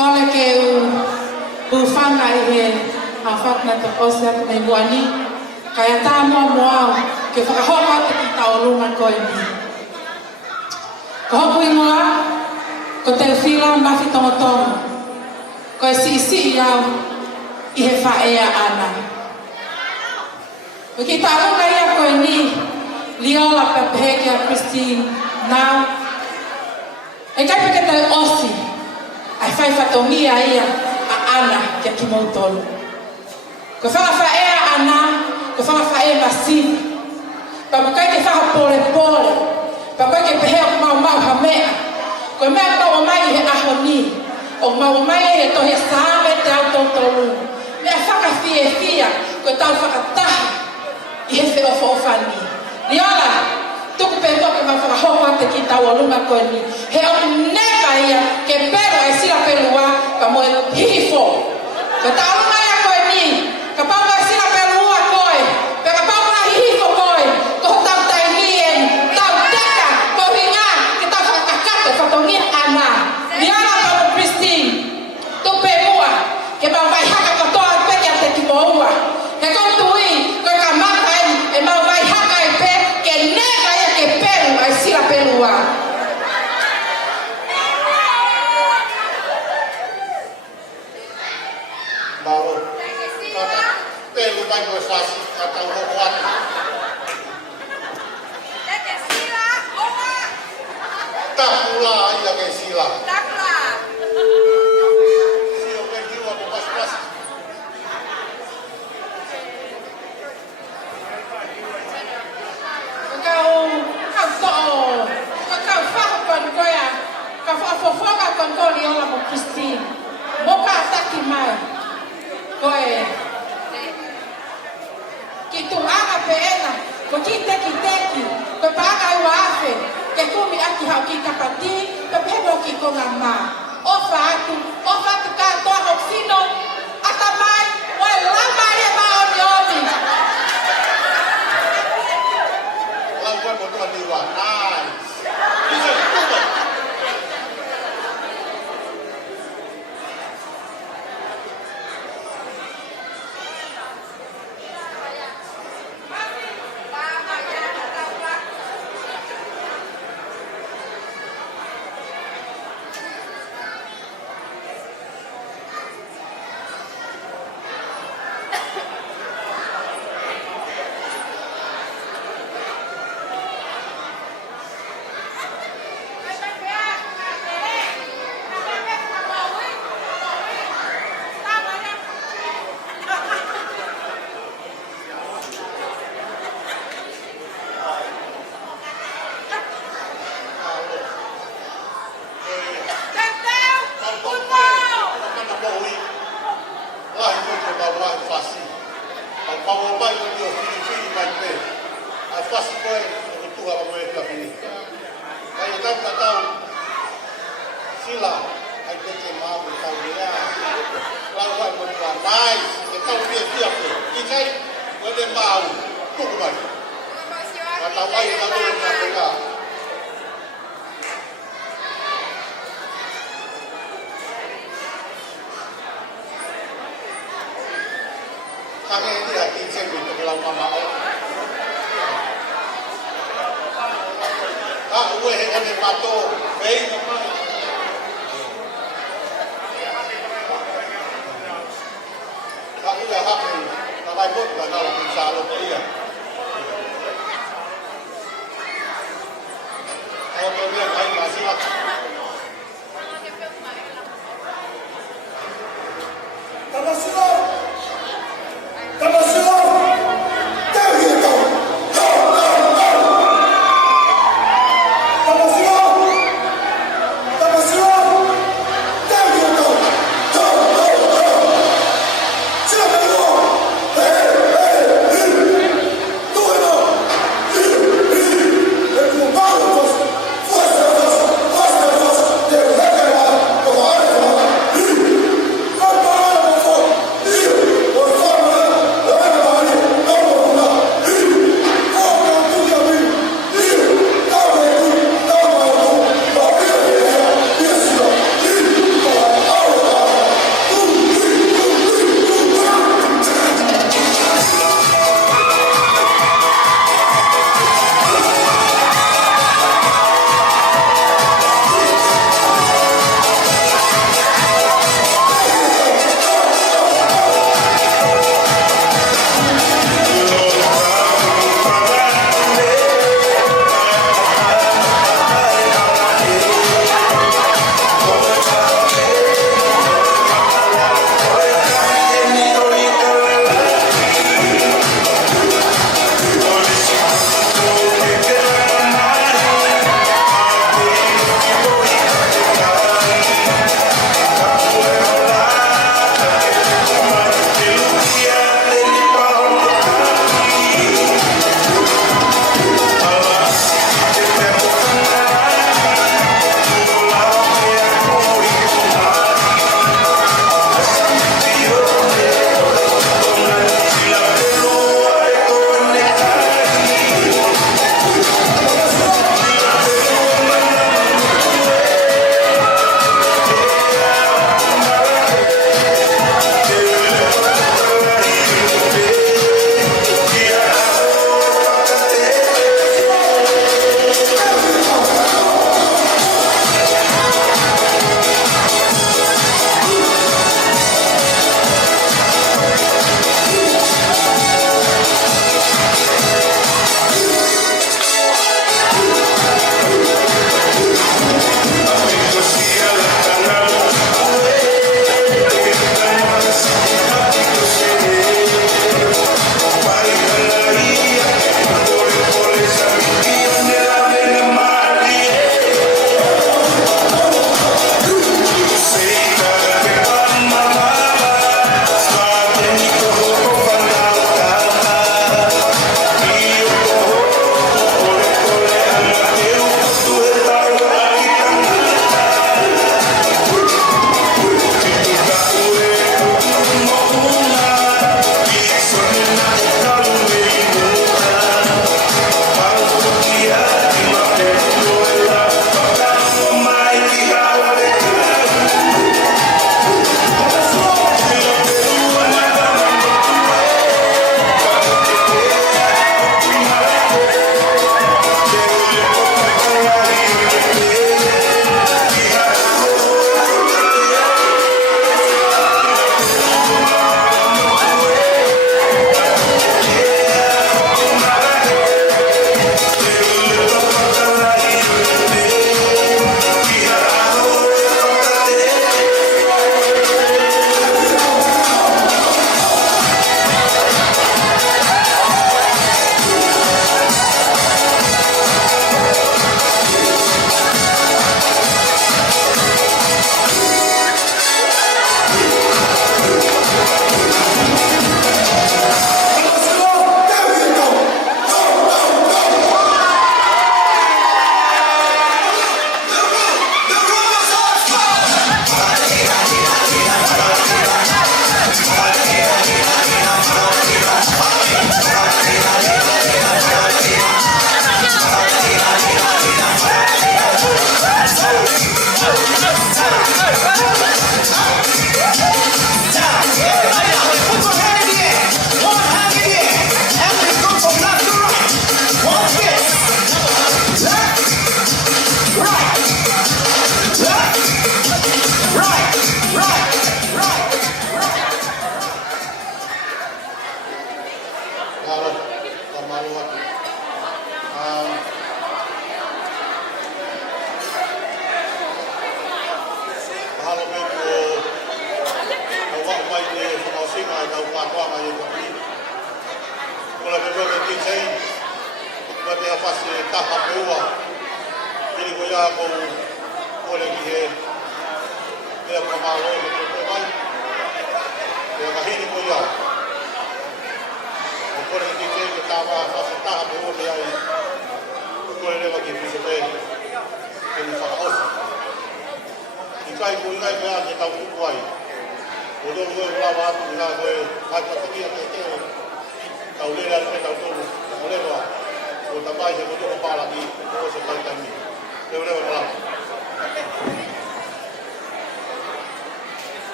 Kole ke u whanga I he a whakna te ose atu nei muani. Kaya tā mua moao ke whakahoka te ki tau lunga koe ni. Ko hopu ingoa, ko te whila mawhi tonga tonga. Ko e si iau I he whaea ana. Ko ki tā lunga ia koe ni, liola pepehe ki a Christine nau. E kai peke te osi, ai whai whatongia ia a ana kia ki mautolu. Ko whawhaea ana, ko whawhaea masivi. Papukai ke whakapore pore. Papukai ke pehe o mau ha mea. Ko mea mau mai he ahoni. O mau mai he tohe sāme te au tautolu. Mea whakawhia, ko tau whakataha I he whiofani. Liola, tuku pe toke ma whakahoka te ki tau alunga koe ni. He o neka ia ke pero ai sila pelua pa moe hihifo. Ko tau alunga ia koe ni. Ka pau ai sila pelua koe. Pe ka pau ai hihifo koe. Ko tau tai nien, tau teka, ko hinga, ke tau whakakato, whatongia ana. Liola tau Christine. Tu pe mua, ke mau vai haka katoa peke a te ki moua. He kontui, koe ka makai, e mau vai haka e pe, ke neka ia ke peru ai sila pelua. Mau pelu vai koe whasi ka tau hoko atu. Takula ia ke sila. Sio ke kiwa ko pas. Kau whakapon koe a, ka whakafofonga kon ko liola mo Christine. Moka ataki mai. Koe. Ki tu anga pe ena, ko ki teki. Ko paanga I waafe, ke kumi aki hau ki kapati, pe pebo ki konga ma. Ofa atu ka toa hok sino, ata mai, oe lama e ma oni. Lau koe mo tua niwa. Nice. Listen, listen. Fuerza,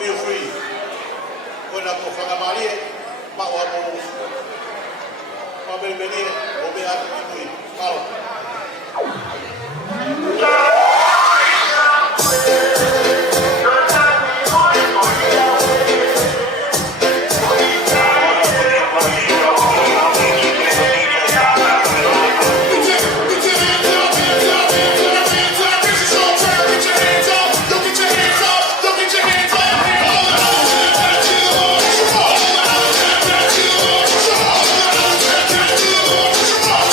Feel free. When I go from Maria, venir, o me hace muy Come on.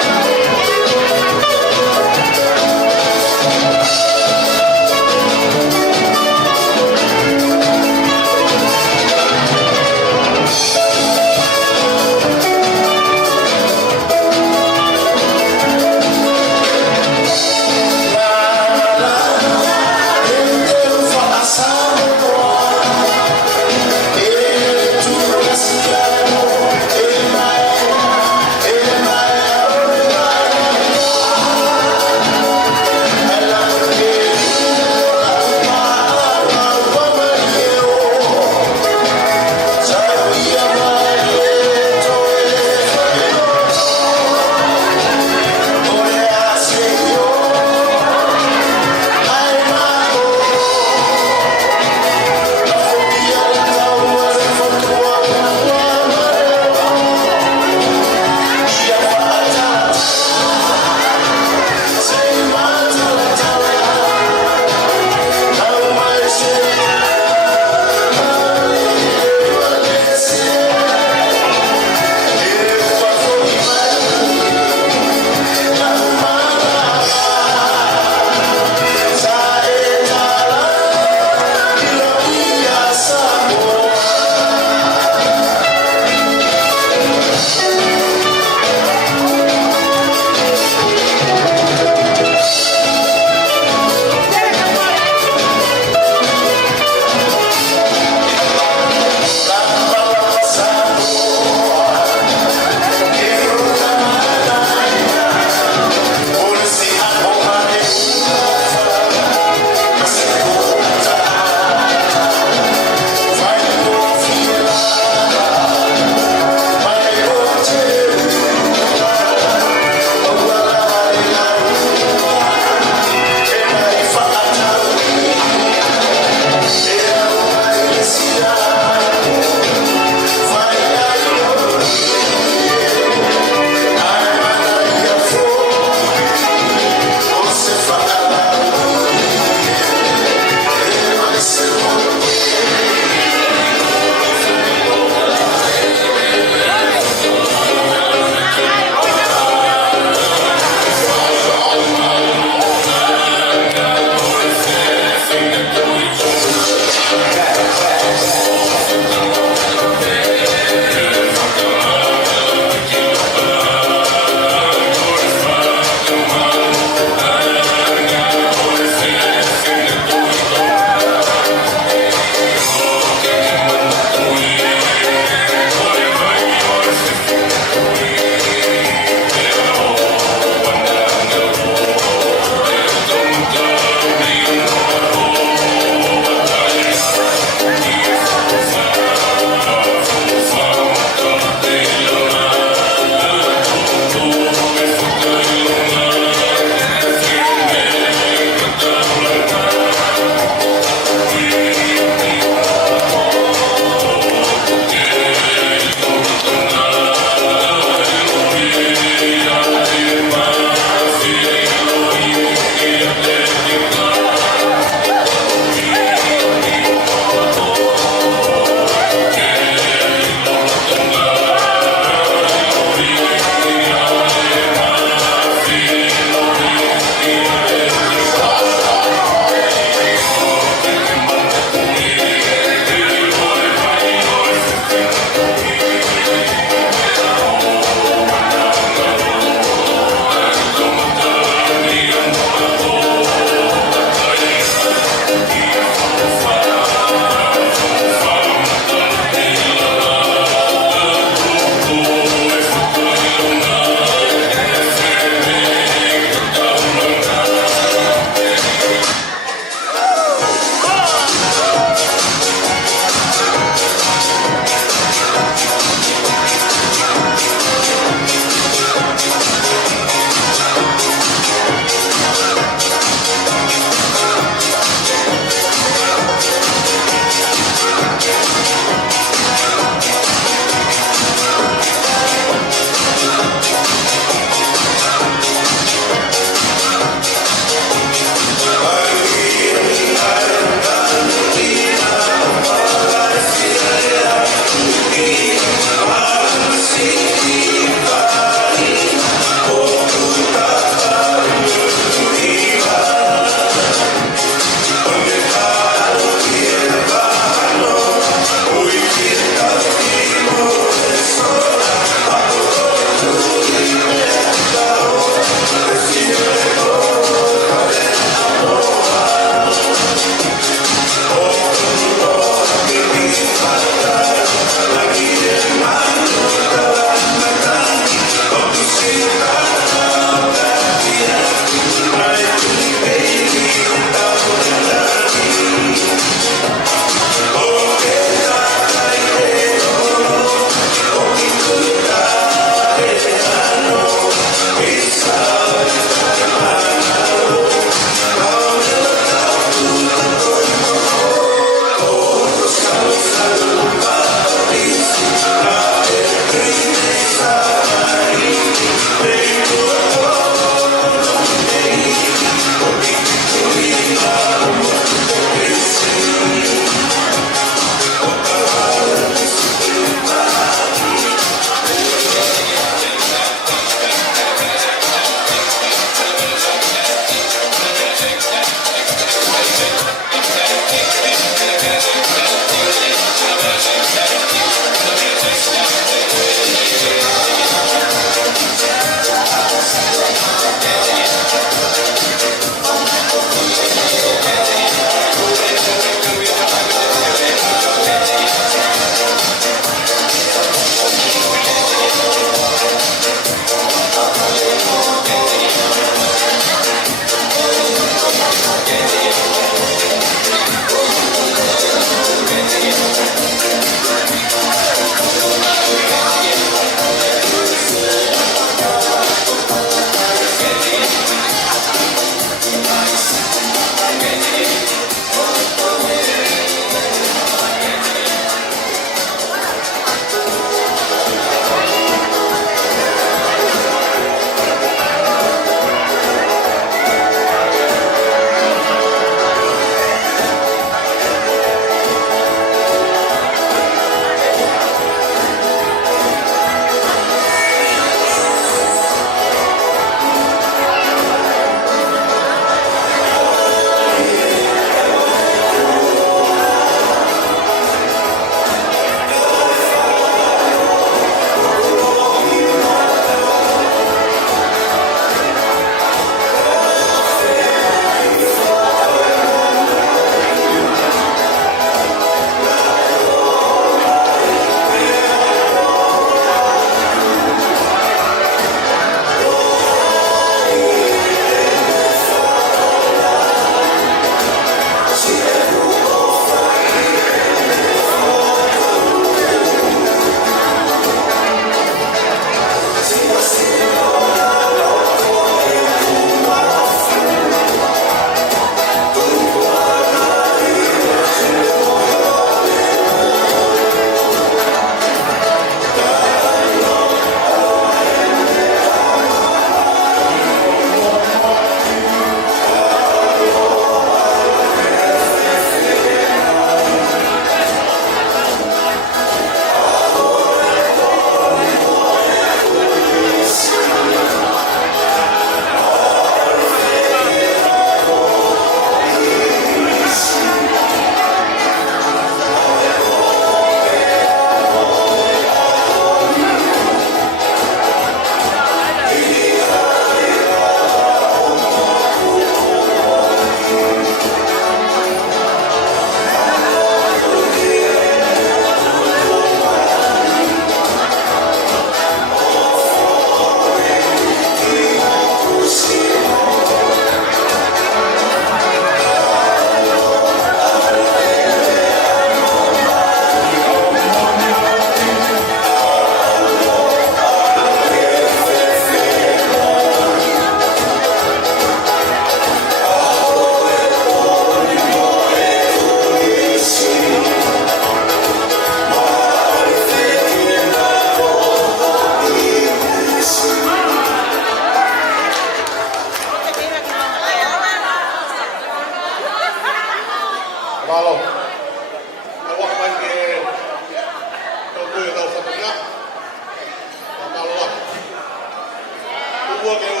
mua ke o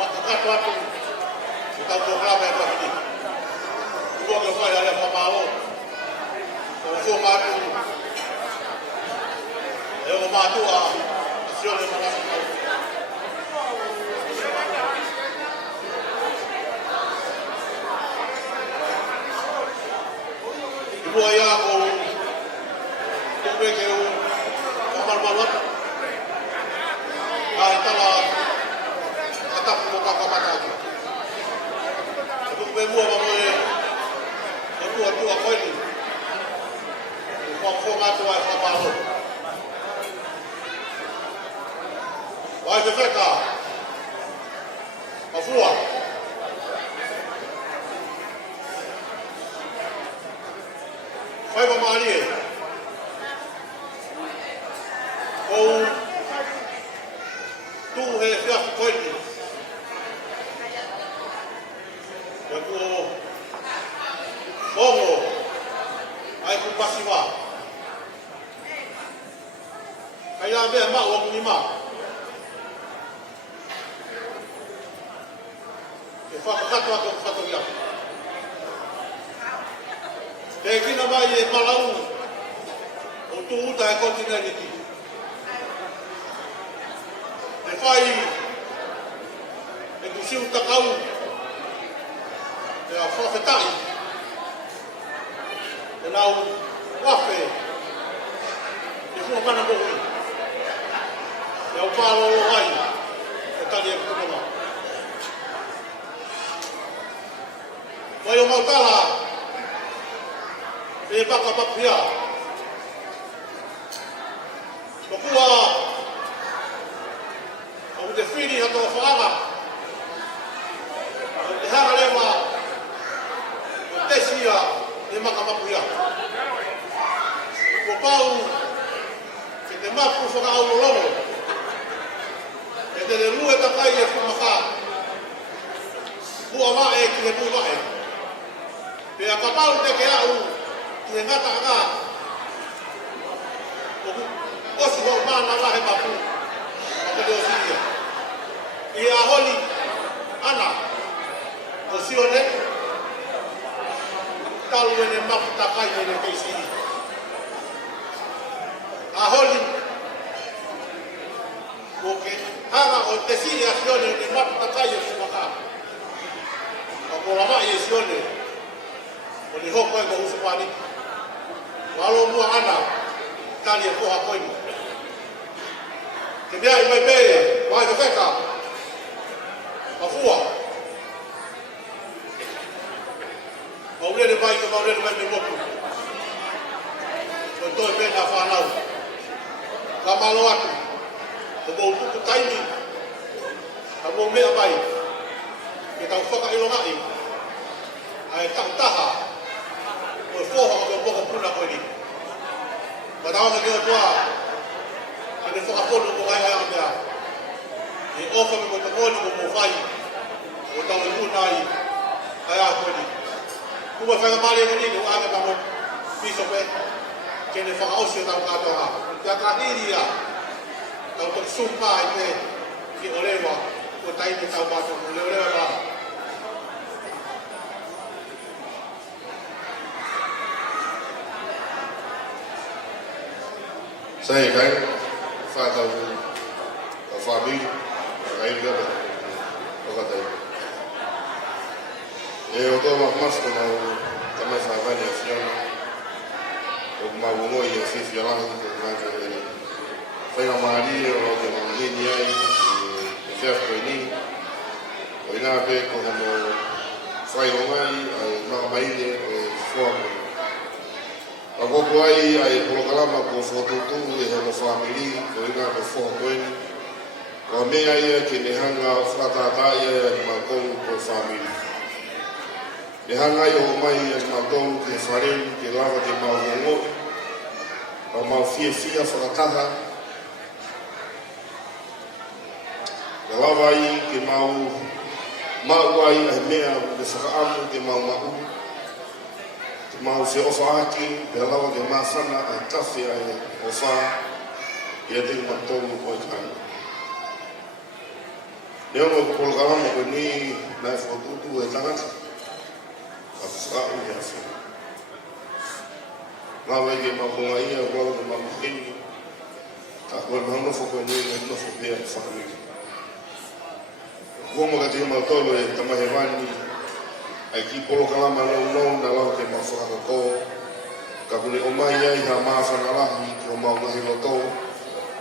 whakakato atu i tau tō grama e whakini. Mua ke whai ale whamalo. O who mātu e o mātu a sione manasi kau. I mua ia ko kupe ke o kamarmaruat. Ai tala atapu mo kakamata atu. Kupe mua mamoe o tua koini. Kau ngatu ai whamalo. Wai te wheka. Mafua. Whai wa maari e. Kou tu he whiafu koini. Ia kuo hongo ai ku pasiwa. Kaya mea maa waku ni maa. E whakakato ako whakato ia. Te kina mai e malau o tu uta e kontinenti. Te whai e tu siu takau e a whawhetai. E nau wafe e hua mana mohui. E au pālo o hai e tali e kumonga. Mai o mautala e baka papia. Tokua au te whiri hato o whaanga. Au te hara lewa o te sia e maka mapuia. Ko pau ke te mapu whaka au lomo. E te le lue takai e whamaka. Mua mae ki he mua mae. Pe a kapau te ke au ki he ngata anga. Osi ho mana lahe mapu. Aka leo siria. I a holi ana. O sione. Talu ene mapu takai ene keisi. A holi. Oke. Hanga o te siri a sione ene mapu takai e whamaka. Ko lama i sione o ni hoko e ko usupani walo mua ana tali e koha koini ke mea i mai pere wai te wheka mafua maurere mai ke maurere mai me moku o toi pena whanau ka malo atu o mou tuku taimi ka mou mea mai ke tau whakailongai ai taha o foha o moko puna koini. Matawana ke o tua ane whakapono ko ai ai mea. E ofa me ko te koni ko mo whai o tau e punai ai a koini. Kuma whanga mare e nini o ane mamo piso pe ke ne whakaosi o tau katoa. Kia kahiri ia tau tok sumpa ai pe ki o lewa o taime tau bato o lewa la. Saya kai fata o fabi ai gaba o kata e o to mas ko na kama sa vani afia o ma mo i fi fi la ko na ka ni foi a mari o de ma ni ai e fer ko ni o ina be ko no fai o mai ai na mai de fo a gogo ai programa ko fototu e he no family ko ina ko fo koini ko me ai ke ne hanga frata ai ma ko family ne hanga yo mai ma ko ke fare ke lava ke ma ngo o ma fia frata ko lava ai ke ma ai me a de saka ke ma mau se ofa aki pe lawa ke masana a tafi ai ofa ia te matolu ko kai Leo mo ko ka mo ko ni na foto tu e tangata. Afsa o ya fi. Ma wa ge ma ko ai o ko ma ko ni. Ta ko ma no fo ko ni no fo pe fa ni. Ko mo ka te ma tolo e tama he vani. Ai ki polo kala ma no na la ke ma fa ko. Ka ko ni o mai ai ha ma fa na la ni ko ma na hi lo to.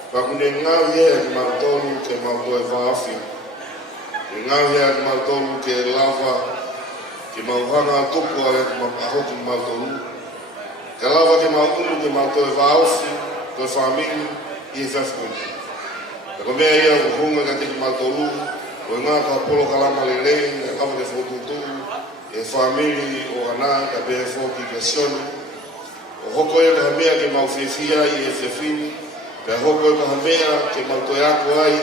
Ka ko ni nga ye ma tolo ke ma ko e va afi. Ngau ya ke maltolu ke lava ke mauhanga tupu ale ke aho ke maltolu ke lava ke mautulu ke maltolu vaofi ke famili i fefkuni e ko mea ia kuhunga ka te ke maltolu o ngā ka polo kalama lelei e lava ke fotutu e famili o ana ka behe foki ke sioni o hoko e ka mea ke maufefia i e fefini pe hoko e ka mea ke maltoyako ai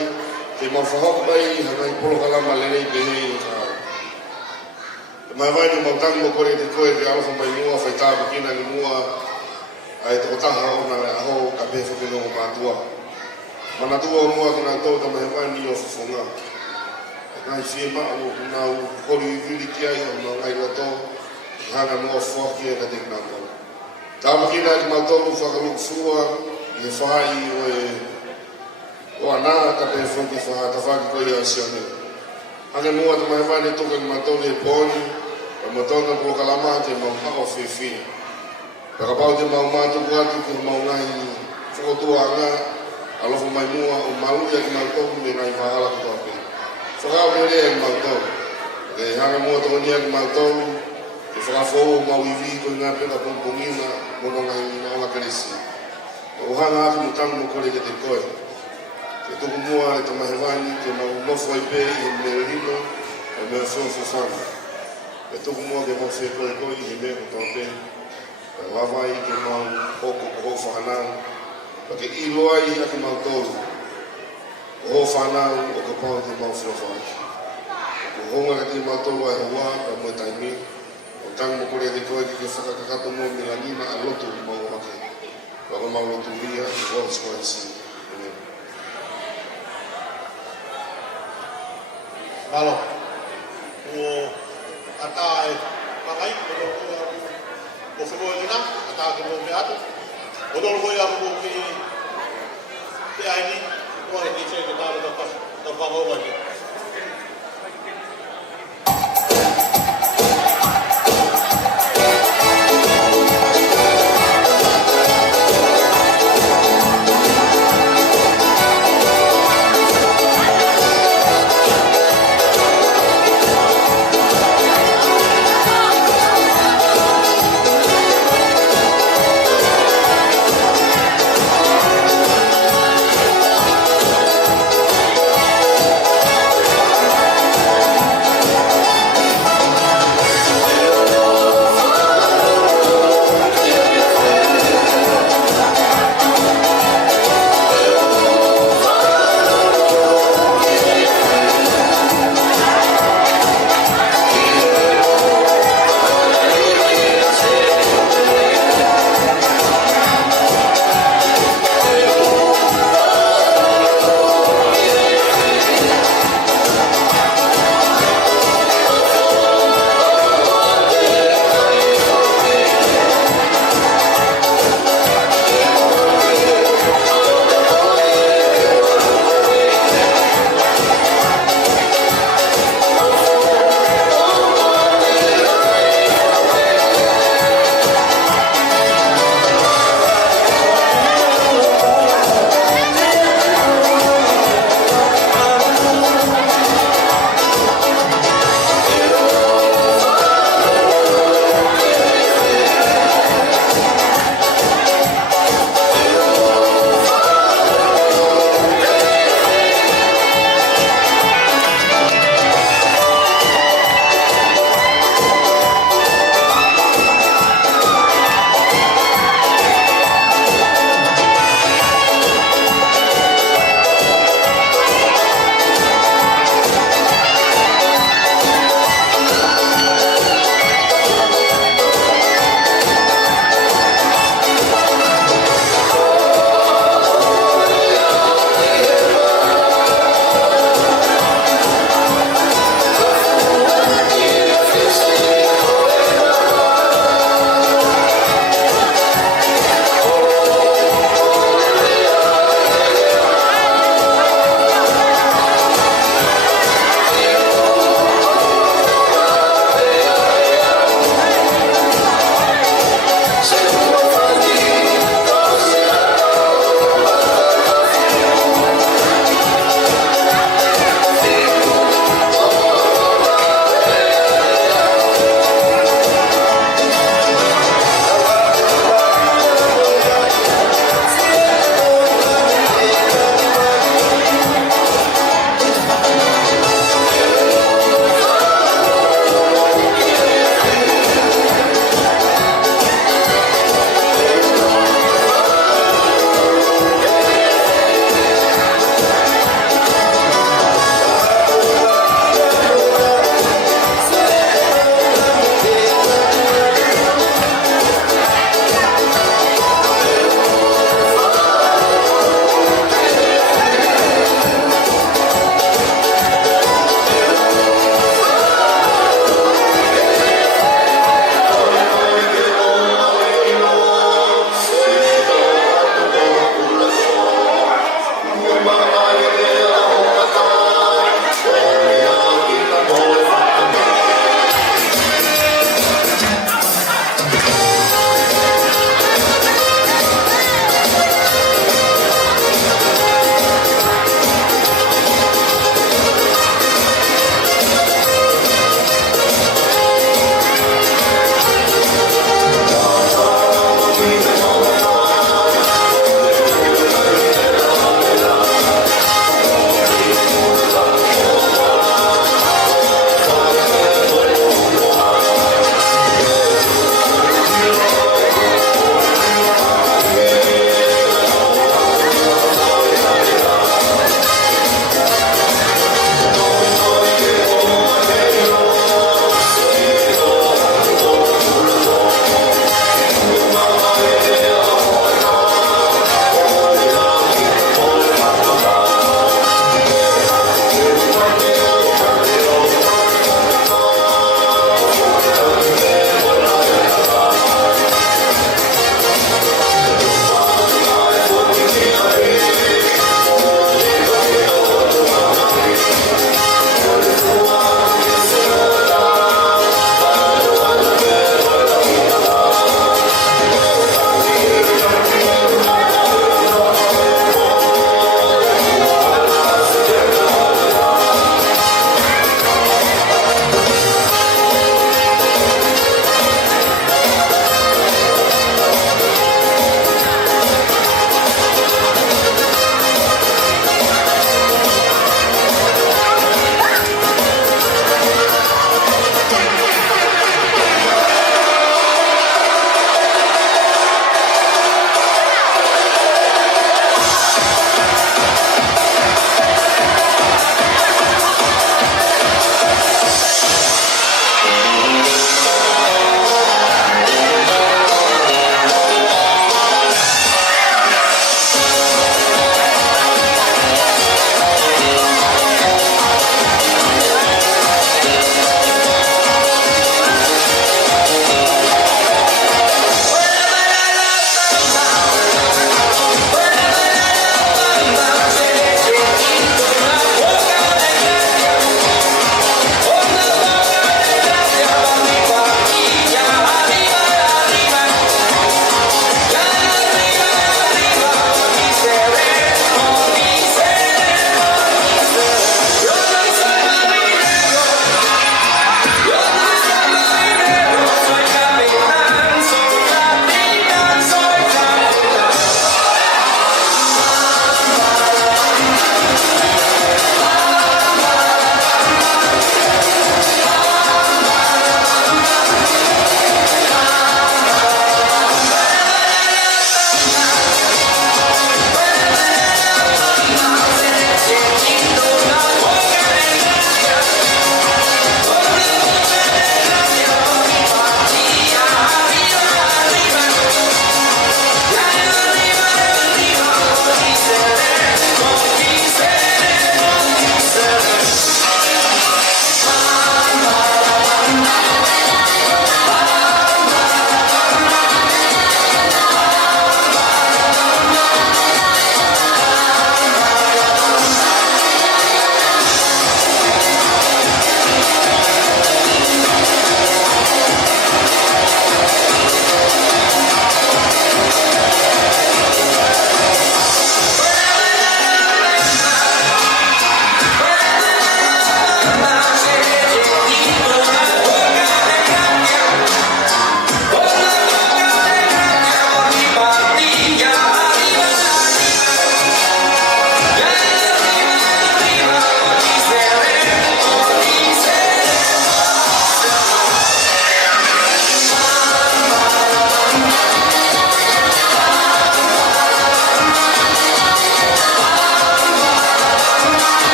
ke mawhahok ai hangai polo kalama lelei behe i ka mai vai ni montang mo kore te koe ke alfa mai mua whai tā bikina ni mua ai te otaha o na aho ka behe whakino o mātua mana tua o mua kina tau ta mai vai ni o whafonga ngai whie maa o kuna u kori i vili ki ai o na ngai lato hanga mua whaki e ka te kina tau tā bikina ki mātolu whakaluk fua i e whai o e o ana ka pe fonki fa ta fa ko ia sione ane mua te mai vane toka ma tole poni o ma tona pro kalama te ma ka o fefi para pa te ma ma tu ka tu ma ngai fo tu anga alo fo mai mua o ma u ya ki ma to me ngai fa ala ko pe fo ga me le ma to e ane mua to ni ma to e fa fo ma u vi ko nga pe ka pompomina mo ngai na la kresi o hana aku tang mo ko le te koe e tuku mua e tamahewani ke mau nofo i pe i me rino e me fofo whana. E tuku mua ke mau wheko e koi i me ko tau pe e lawai ke mau hoko ko ho whanau pa ke i loa i ake mau tolu ko ho whanau o ka pao te mau whiawhai. Ko honga ke te mau tolu ai hoa pa mua taimi o tang mo kore te koi ki ke whakakakato mua me la nina a lotu mau hake. Waka mau lotu ria i wawas kwa isi. Malo, o ata e pakai o fo e na ata ke mo me ato o do mo ya mo ke ai ni o e ke che ke ta da pa o